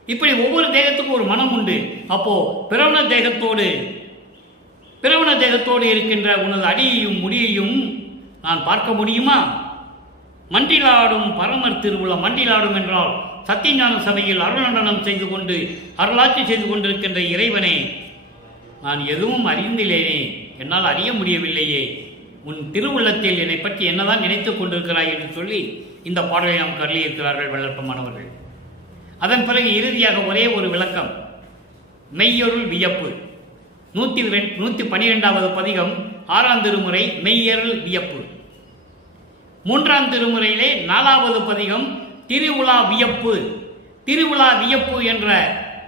இப்படி ஒவ்வொரு தேகத்துக்கும் ஒரு மனம் உண்டு. அப்போ பிரவண தேகத்தோடு இருக்கின்ற உனது அடியையும் முடியையும் நான் பார்க்க முடியுமா? மன்றிலாடும் பரமர் திருவிழா. மன்றிலாடும் என்றால் சத்தியஞான சபையில் அருளண்டனம் செய்து கொண்டு அருளாட்சி செய்து கொண்டிருக்கின்ற இறைவனே, நான் எதுவும் அறிந்திலேனே, என்னால் அறிய முடியவில்லையே, உன் திருவுள்ளத்தில் என்னை பற்றி என்னதான் நினைத்துக் கொண்டிருக்கிறாய் என்று சொல்லி இந்த பாடலை நாம் கருளியிருக்கிறார்கள் வல்லற்பமானவர்கள். அதன் பிறகு இறுதியாக ஒரே ஒரு விளக்கம். மெய்யொருள் வியப்பு. 112வது பதிகம், 6ஆம் திருமுறை, மெய்யருள் வியப்பு. 3ஆம் திருமுறையிலே 4வது பதிகம், திருவிழா வியப்பு. திருவிழா வியப்பு என்ற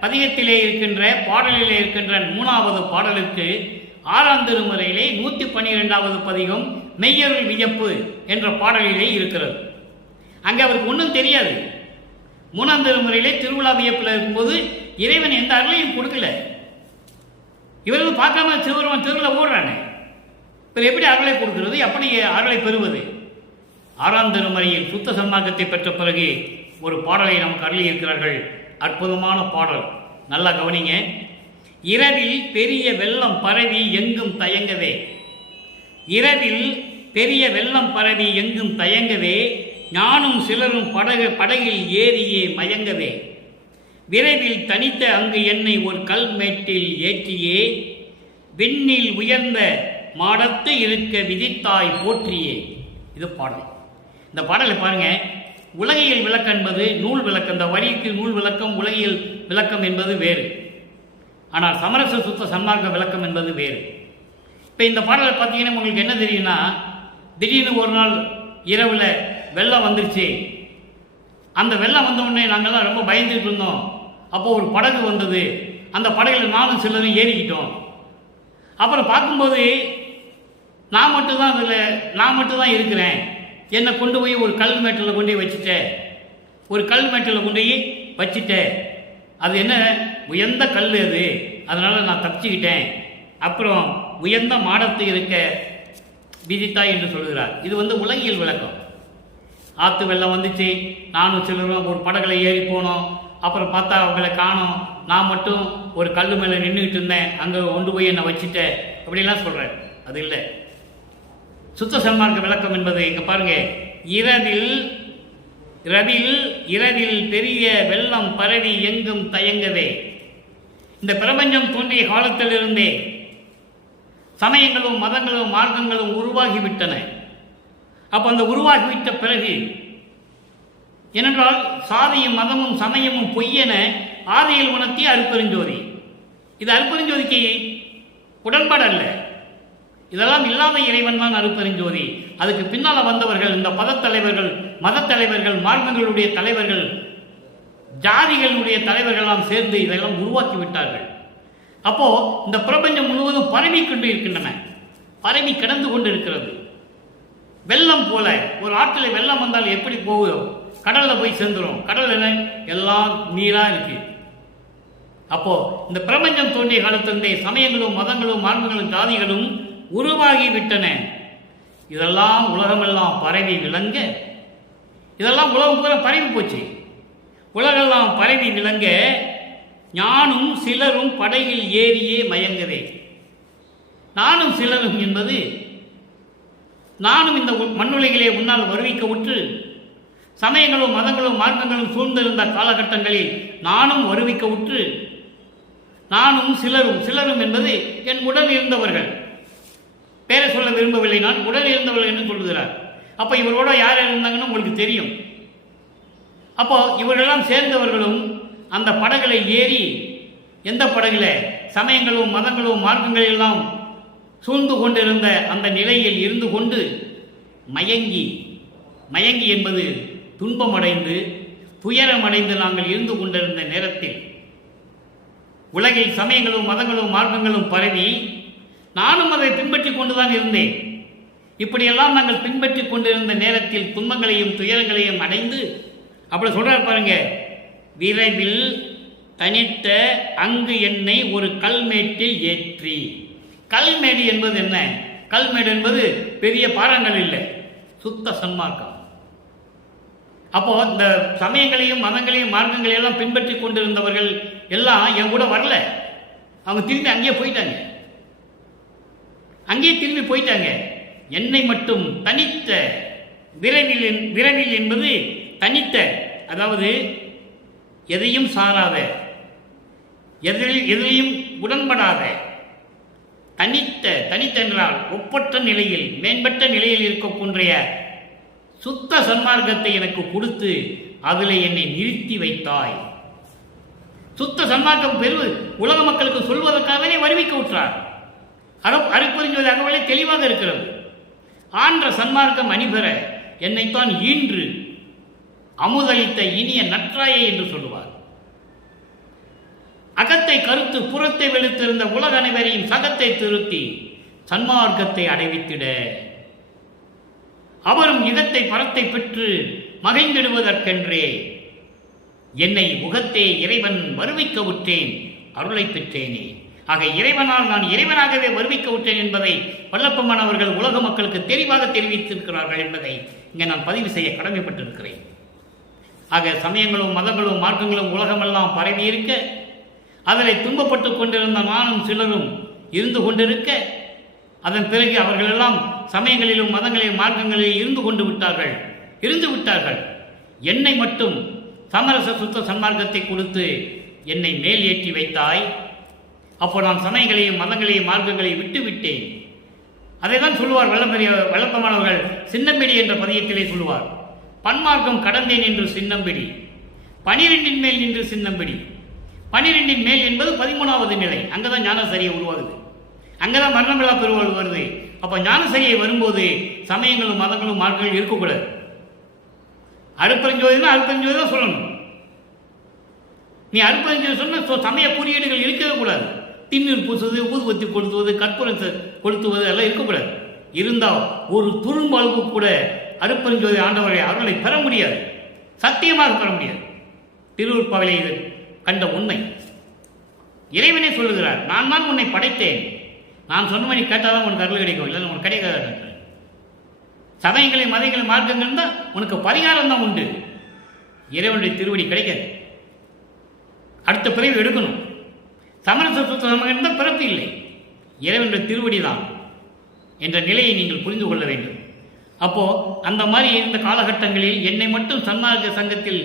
பதிகத்திலே இருக்கின்ற பாடலிலே இருக்கின்ற 3வது பாடலுக்கு 6ஆம் திருமுறையிலே 112வது பதிகம் மெய்யருள் வியப்பு என்ற பாடலிலே இருக்கிறது. அங்கே அவருக்கு ஒன்றும் தெரியாது. 3ஆம் திருமுறையிலே திருவிழா வியப்பில் இருக்கும்போது இறைவன் எந்த அருளையும் கொடுக்கல. இவர்கள் பார்க்காம சிவருவன் திருவிழா ஓடுறானே, இப்போ எப்படி அருளை கொடுக்கிறது, எப்படி அருளை பெறுவது? 6ஆம் திருமுறையில் சுத்த சன்மார்க்கத்தை பெற்ற பிறகு ஒரு பாடலை நமக்கு அருளி இருக்கிறார்கள். அற்புதமான பாடல், நல்லா கவனிங்க. இரவில் பெரிய வெள்ளம் பரவி எங்கும் தயங்கவே, இரவில் பெரிய வெள்ளம் பரவி எங்கும் தயங்கவே, ஞானும் சிலரும் படகில் ஏறியே மயங்கவே, விரைவில் தனித்த அங்கு என்னை ஒரு கல்மேட்டில் ஏற்றியே, விண்ணில் உயர்ந்த மாடத்து இருக்க விதித்தாய் போற்றியே. இது பாடல். இந்த பாடலை பாருங்க. உலகியல் விளக்கம் என்பது நூல் விளக்கம். இந்த வரிக்கு நூல் விளக்கம், உலகியல் விளக்கம் என்பது வேறு. ஆனால் சமரச சுத்த சன்மார்க்க விளக்கம் என்பது வேறு. இப்போ இந்த பாடலை பார்த்தீங்கன்னா உங்களுக்கு என்ன தெரியும்னா, திடீர்னு ஒரு நாள் இரவில் வெள்ளம் வந்துருச்சு. அந்த வெள்ளம் வந்த உடனே நாங்கள்லாம் ரொம்ப பயந்துட்டு இருந்தோம். அப்போது ஒரு படகு வந்தது. அந்த படகுல நானும் சிலரும் ஏறிக்கிட்டோம். அப்புறம் பார்க்கும்போது நான் மட்டும்தான் இருக்கிறேன். என்னை கொண்டு போய் ஒரு கல் மேட்டில் கொண்டு போய் வச்சுட்டேன். ஒரு கல் மேட்டில் கொண்டு போய் வச்சுட்டேன். அது என்ன உயர்ந்த கல் அது, அதனால் நான் தப்பிச்சுக்கிட்டேன். அப்புறம் உயர்ந்த மாடத்து இருக்க விதித்தாய் என்று சொல்கிறார். இது உலகியல் விளக்கம். ஆற்று வெள்ளம் வந்துச்சு, நானும் சிலரும் ஒரு படகுல ஏறி போனோம். அப்புறம் பார்த்தா அவங்களை காணோம். நான் மட்டும் ஒரு கல் மேலே நின்றுக்கிட்டு இருந்தேன். அங்கே கொண்டு போய் என்னை வச்சுட்டேன் அப்படிலாம் சொல்கிறேன். அது இல்லை. சுத்த சன்மார்க்க விளக்கம் என்பது இங்கே பாருங்க. இரவில் பெரிய வெள்ளம் பரவி எங்கும் தயங்கவே. இந்த பிரபஞ்சம் தோன்றிய காலத்திலிருந்தே சமயங்களும் மதங்களும் மார்க்கங்களும் உருவாகிவிட்டன. அப்போ அந்த உருவாகிவிட்ட பிறகு ஏனென்றால் சாதியும் மதமும் சமயமும் பொய்யென ஆதியில் உணர்த்திய அருட்பெருஞ்சோதி. இது அருட்பெருஞ்சோதிக்கு உடன்பாடு அல்ல. இதெல்லாம் இல்லாத இறைவன் தான் அருட்பெருஞ்சோதி. அதுக்கு பின்னால் வந்தவர்கள் இந்த பதத்தலைவர்கள், மத தலைவர்கள், மார்க்கங்களுடைய தலைவர்கள், ஜாதிகளுடைய தலைவர்களெல்லாம் சேர்ந்து இதெல்லாம் உருவாக்கி விட்டார்கள். அப்போ இந்த பிரபஞ்சம் முழுவதும் பரவி கொண்டு இருக்கின்றன, பரவி கிடந்து கொண்டு இருக்கிறது. வெள்ளம் போல ஒரு ஆற்றில் வெள்ளம் வந்தால் எப்படி போகும்? கடல்ல போய் சேர்ந்துடும். கடல் என்ன எல்லாம் நீரா இருக்கு. அப்போ இந்த பிரபஞ்சம் தோன்றிய காலத்திலே சமயங்களும் மதங்களும் மார்க்கங்களும் ஜாதிகளும் உருவாகிவிட்டன. இதெல்லாம் உலகமெல்லாம் பரவி விளங்க, இதெல்லாம் உலகம் பூரா பரவி போச்சு. உலகெல்லாம் பரவி விளங்க, ஞானும் சிலரும் படகில் ஏறியே மயங்கவே. நானும் சிலரும் என்பது நானும் இந்த மண்ணுலகிலே உன்னால் வருவிக்க உற்று சமயங்களும் மதங்களும் மார்க்கங்களும் சூழ்ந்திருந்த காலகட்டங்களில் நானும் வருவிக்க உற்று, நானும் சிலரும் என்பது என் உடன் இருந்தவர்கள். பேரை சொல்ல விரும்பவில்லை, நான் உடன் இருந்தவர்கள் என்று சொல்லுகிறார். அப்போ இவரோட யார் இருந்தாங்கன்னு உங்களுக்கு தெரியும். அப்போ இவர்களெல்லாம் சேர்ந்தவர்களும் அந்த படகுல ஏறி, எந்த படகுல சமயங்களும் மதங்களும் மார்க்கங்களெல்லாம் சூழ்ந்து கொண்டிருந்த அந்த நிலையில் இருந்து கொண்டு மயங்கி என்பது துன்பமடைந்து துயரமடைந்து நாங்கள் இருந்து கொண்டிருந்த நேரத்தில் உலகில் சமயங்களும் மதங்களும் மார்க்கங்களும் பரவி நானும் அதை பின்பற்றி கொண்டுதான் இருந்தேன். இப்படியெல்லாம் நாங்கள் பின்பற்றி கொண்டிருந்த நேரத்தில் துன்பங்களையும் துயரங்களையும் அடைந்து அப்படி சொல்றார் பாருங்க. விரைவில் தனித்த அங்கு என்னை ஒரு கல்மேட்டில் ஏற்றி. கல்மேடு என்பது என்ன? கல்மேடு என்பது பெரிய பாறங்கள் இல்லை, சுத்த சன்மார்க்கம். அப்போ இந்த சமயங்களையும் மதங்களையும் மார்க்கங்களையும் எல்லாம் பின்பற்றி கொண்டிருந்தவர்கள் எல்லாம் என் கூட வரல. அவங்க திரும்பி அங்கேயே போயிட்டாங்க. என்னை மட்டும் தனித்த விரைவில் என்பது தனித்த, அதாவது எதையும் சாராத, எதிலையும் உடன்படாத, தனித்த என்றால் ஒப்பற்ற நிலையில் மேம்பட்ட நிலையில் இருக்கக்கூடிய சுத்த சன்மார்க்கத்தை எனக்கு கொடுத்து அதில் என்னை நிறுத்தி வைத்தாய். சுத்த சன்மார்க்கம் பெறுவது உலக மக்களுக்கு சொல்வதற்காகவே வருவிக்க விட்டார். அருட்பெருஞ்சோதி அகவலை தெளிவாக இருக்கிறது. ஆன்ற சன்மார்க்கம் அணிபெற என்னைத்தான் ஈன்று அமுதளித்த இனிய நற்றாயை என்று சொல்லுவார். அகத்தை கருத்து புறத்தை வெளுத்திருந்த உலக அனைவரையும் சகத்தை திருத்தி சன்மார்க்கத்தை அடைவித்திட அவரும் இதத்தை பரத்தை பெற்று மகிழ்ந்திடுவதற்கென்றே என்னை முகத்தே இறைவன் வருவிக்க விட்டேன், அருளை பெற்றேனே. ஆக இறைவனால் நான் இறைவனாகவே வருவிக்க விட்டேன் என்பதை வல்லப்பமான் அவர்கள் உலக மக்களுக்கு தெளிவாக தெரிவித்திருக்கிறார்கள் என்பதை இங்கே நான் பதிவு செய்ய கடமைப்பட்டிருக்கிறேன். ஆக சமயங்களும் மதங்களும் மார்க்கங்களும் உலகமெல்லாம் பரவி இருக்க அதில் துன்பப்பட்டு கொண்டிருந்த நானும் சிலரும் இருந்து கொண்டிருக்க அதன் பிறகு அவர்களெல்லாம் சமயங்களிலும் மதங்களிலும் மார்க்கங்களிலும் இருந்து விட்டார்கள். என்னை மட்டும் சமரச சுத்த சன்மார்க்கத்தை கொடுத்து என்னை மேல் ஏற்றி வைத்தாய். அப்போ நான் சமயங்களையும் மதங்களையும் மார்க்கங்களையும் விட்டுவிட்டேன். அதை தான் சொல்லுவார் வல்லப்பமானவர்கள் சின்னம்பிடி என்ற பதியத்திலே சொல்லுவார். பன்மார்க்கம் கடந்தேன் என்று சின்னம்பிடி, 12 மேல் நின்று சின்னம்பிடி. 12 மேல் என்பது 13வது நிலை. அங்கதான் ஞானசரியை உருவாகுது, அங்கதான் மரணமில்லா பெருவாழ்வு வருது. அப்ப ஞானசரியை வரும்போது சமயங்களும் மதங்களும் மார்க்கங்களும் இருக்கக்கூடாது. அருட்பெருஞ்சோதினா அருட்பெருஞ்சோதி தான் சொல்லணும். நீ அருட்பெருஞ்சோதி சொன்ன சமய குறியீடுகள் இருக்கவே கூடாது. திண்ணீர் பூசுவது, ஊதுபத்தி கொளுத்துவது, கற்பூரம் கொளுத்துவது எல்லாம் இருக்கக்கூடாது. இருந்தால் ஒரு துரும்பளவு கூட அருட்பெருஞ்சோதி ஆண்டவரை அருளை பெற முடியாது, சத்தியமாக பெற முடியாது. திருவருட்பாவிலே இது கண்ட உண்மை. இறைவனே சொல்லுகிறார், நான் தான் உன்னை படைத்தேன், நான் சொன்ன நீ கேட்டாதான் உனக்கு அருள் கிடைக்கும், இல்லை உனக்கு கிடைக்காது. சமயங்களை மதங்களை மார்க்கங்கள் இருந்தால் உனக்கு பரிகாரம் தான் உண்டு. இறைவனுடைய திருவடி கிடைக்காது, அடுத்த பிறகு எடுக்கணும். சமரச சுத்தமாக இருந்தால் பிறப்பு இல்லை, இறைவனுடைய திருவடி தான் என்ற நிலையை நீங்கள் புரிந்து கொள்ள வேண்டும். அப்போ அந்த மாதிரி இருந்த காலகட்டங்களில் என்னை மட்டும் சன்மார்க்க சங்கத்தில்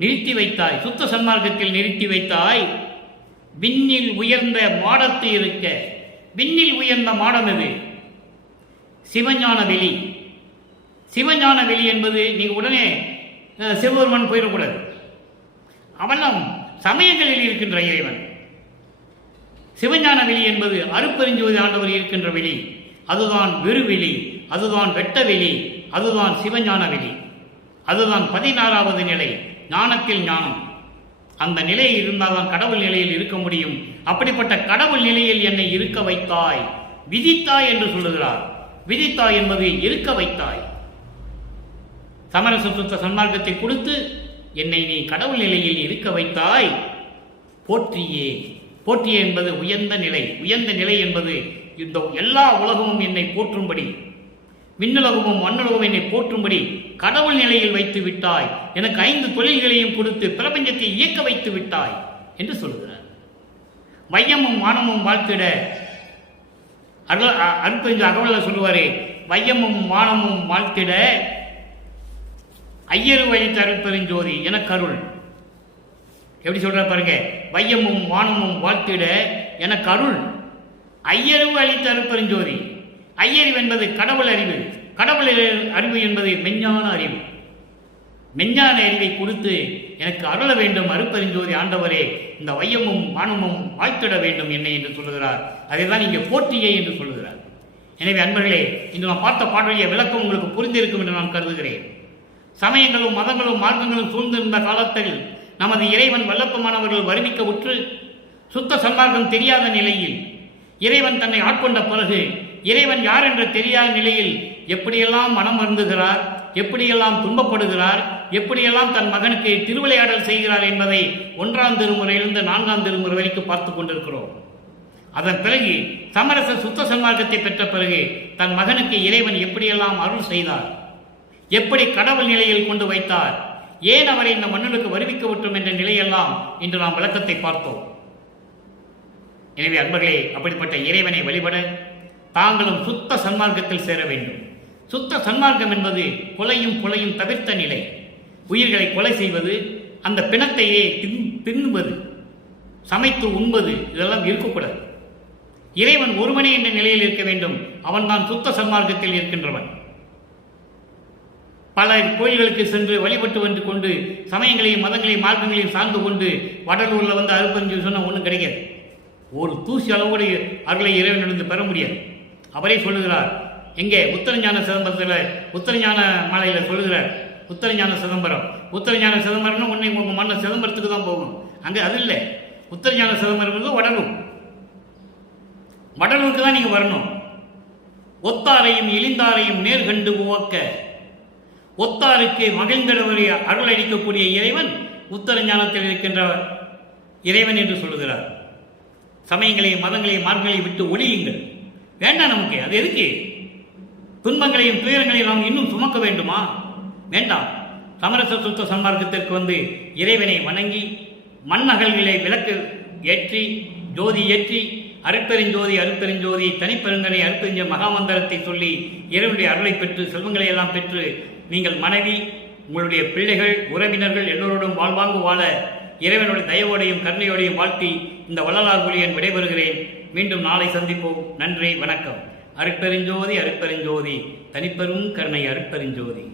நிறுத்தி வைத்தாய், சுத்த சன்மார்க்கத்தில் நிறுத்தி வைத்தாய். விண்ணில் உயர்ந்த மாடத்து இருக்க, விண்ணில் உயர்ந்த மாடம் எது? சிவஞான வெளி. சிவஞான வெளி என்பது நீங்க உடனே சிவபெருமான் போயிடக்கூடாது. அவெல்லாம் சமயங்களில் இருக்கின்ற இறைவன். சிவஞான வெளி என்பது அருட்பெருஞ்சோதி ஆண்டவர் இருக்கின்ற வெளி. அதுதான் வெறுவெளி, அதுதான் வெட்ட வெளி, அதுதான் சிவஞான வெளி. அதுதான் 16வது நிலை, ஞானத்தில் ஞானம். அந்த நிலையில் இருந்தால்தான் கடவுள் நிலையில் இருக்க முடியும். அப்படிப்பட்ட கடவுள் நிலையில் என்னை இருக்க வைத்தாய், விதித்தாய் என்று சொல்லுகிறார். விதித்தாய் என்பது இருக்க வைத்தாய். சமரச சுத்த சன்மார்க்கத்தை கொடுத்து என்னை நீ கடவுள் நிலையில் இருக்க வைத்தாய். போற்றியே. போற்றியே என்பது உயர்ந்த நிலை. உயர்ந்த நிலை என்பது இந்த எல்லா உலகமும் என்னை போற்றும்படி, விண்ணுலகமும் மண்ணுலகமும் என்னை போற்றும்படி கடவுள் நிலையில் வைத்து விட்டாய். எனக்கு 5 தொழில்களையும் கொடுத்து பிரபஞ்சத்தை இயக்க வைத்து விட்டாய் என்று சொல்கிறார். வையமும் வானமும் வாழ்த்திட அருட்பெருஞ்ச அகவல்ல சொல்லுவாரே, வையமும் வானமும் வாழ்த்திட ஐயரு வழித்த அருட்பெருஞ்சோதி எனக்கு அருள். எப்படி சொல்ற பாருங்க, வையமும் வானமும் வாழ்த்திட எனக்கு அருள். ஐயரு அளித்த அருட்பெருஞ்சோதி. ஐயறிவு என்பது கடவுள் அறிவு, கடவுள் அறிவு என்பது மெஞ்ஞான அறிவு. மெஞ்ஞான அறிவை கொடுத்து எனக்கு அருள வேண்டும் அருட்பெருஞ்சோதி ஆண்டவரே, இந்த வையமும் வானமும் வாழ்த்திட வேண்டும் என்னை என்று சொல்லுகிறார். அதைதான் இங்கே போற்றியே என்று சொல்லுகிறார். எனவே அன்பர்களே, இன்று நாம் பார்த்த பாடலிய விளக்கம் உங்களுக்கு புரிந்திருக்கும் என்று நான் கருதுகிறேன். சமயங்களும் மதங்களும் மார்க்கங்களும் சூழ்ந்திருந்த காலத்தில் நமது இறைவன் வல்லப்பமானவர்கள் வருவிக்க உற்று சுத்த சன்மார்க்கம் தெரியாத நிலையில் இறைவன் தன்னை ஆட்கொண்ட பிறகு இறைவன் யார் என்ற தெரியாத நிலையில் எப்படியெல்லாம் மனம் வருந்துகிறார், எப்படியெல்லாம் துன்பப்படுகிறார், எப்படியெல்லாம் தன் மகனுக்கு திருவிளையாடல் செய்கிறார் என்பதை 1ஆம் திருமுறையிலிருந்து 4ஆம் திருமுறை வரைக்கும் பார்த்து கொண்டிருக்கிறோம். அதன் பிறகு சமரச சுத்த சன்மார்க்கத்தை பெற்ற பிறகு தன் மகனுக்கு இறைவன் எப்படியெல்லாம் அருள் செய்தார், எப்படி கடவுள் நிலையில் கொண்டு வைத்தார், ஏன் அவரை இந்த மண்ணுக்கு வருவிக்க விட்டோம் என்ற நிலையெல்லாம் இன்று நாம் விளக்கத்தை பார்த்தோம். எனவே அன்பர்களே, அப்படிப்பட்ட இறைவனை வழிபட தாங்களும் சுத்த சன்மார்க்கத்தில் சேர வேண்டும். சுத்த சன்மார்க்கம் என்பது கொலையும் தவிர்த்த நிலை. உயிர்களை கொலை செய்வது, அந்த பிணத்தையே தின்னுவது, சமைத்து உண்பது, இதெல்லாம் இருக்கக்கூடாது. இறைவன் ஒருவனே என்ற நிலையில் இருக்க வேண்டும். அவன்தான் சுத்த சன்மார்க்கத்தில் இருக்கின்றவன். பல கோயில்களுக்கு சென்று வழிபட்டு வந்து கொண்டு சமயங்களையும் மதங்களையும் மார்க்கங்களையும் சார்ந்து கொண்டு வடலூரில் வந்து அருட்பெருஞ்சோதி சொன்னால் ஒன்றும் கிடைக்காது. ஒரு தூசி அளவுடைய அருளை இறைவனிலிருந்து பெற முடியாது. அவரே சொல்லுகிறார், எங்கே உத்தரஞான சிதம்பரத்தில் உத்தரஞான மாலையில் சொல்லுகிறார், உத்தரஞான சிதம்பரம். உத்தரஞான சிதம்பரம்னு உன்னை உங்கள் மன்ன சிதம்பரத்துக்கு தான் போகும். அங்கே அது இல்லை. உத்தரஞான சிதம்பரம் வந்து வடலூர். வடலூருக்கு தான் நீங்கள் வரணும். ஒத்தாரையும் இழிந்தாரையும் நேர்கண்டு உவக்க, ஒத்தாருக்கு மகிழ்ந்தவரை அருள் அளிக்கக்கூடிய இறைவன் உத்தரஞானத்தில் இருக்கின்ற இறைவன் என்று சொல்லுகிறார். சமயங்களையும் மதங்களையும் மார்க்கங்களையும் விட்டு ஒழியுங்கள். வேண்டாம் நமக்கு. அது எதுக்கு? துன்பங்களையும் துயரங்களையும் நாம் இன்னும் சுமக்க வேண்டுமா? வேண்டாம். சமரச சுத்த சன்மார்க்கத்திற்கு வந்து இறைவனை வணங்கி மண்ணகல்களை விளக்கு ஏற்றி ஜோதி ஏற்றி அருட்பெருஞ்சோதி அருட்பெருஞ்சோதி தனிப்பெருங்கனை அருட்பெருஞ்ச மகாமந்திரத்தை சொல்லி இறைவனுடைய அருளை பெற்று செல்வங்களை எல்லாம் பெற்று நீங்கள் மனைவி, உங்களுடைய பிள்ளைகள், உறவினர்கள் எல்லோரோடும் வாழ்வாங்கு வாழ இறைவனுடைய தயவோடையும் கருணையோடையும் வாழ்த்தி இந்த வள்ளலார் ஒளியன் விடைபெறுகிறேன். மீண்டும் நாளை சந்திப்போம். நன்றி, வணக்கம். அருட்பெருஞ்சோதி அருட்பெருஞ்சோதி தனிப்பெரும் கருணை அருட்பெருஞ்சோதி.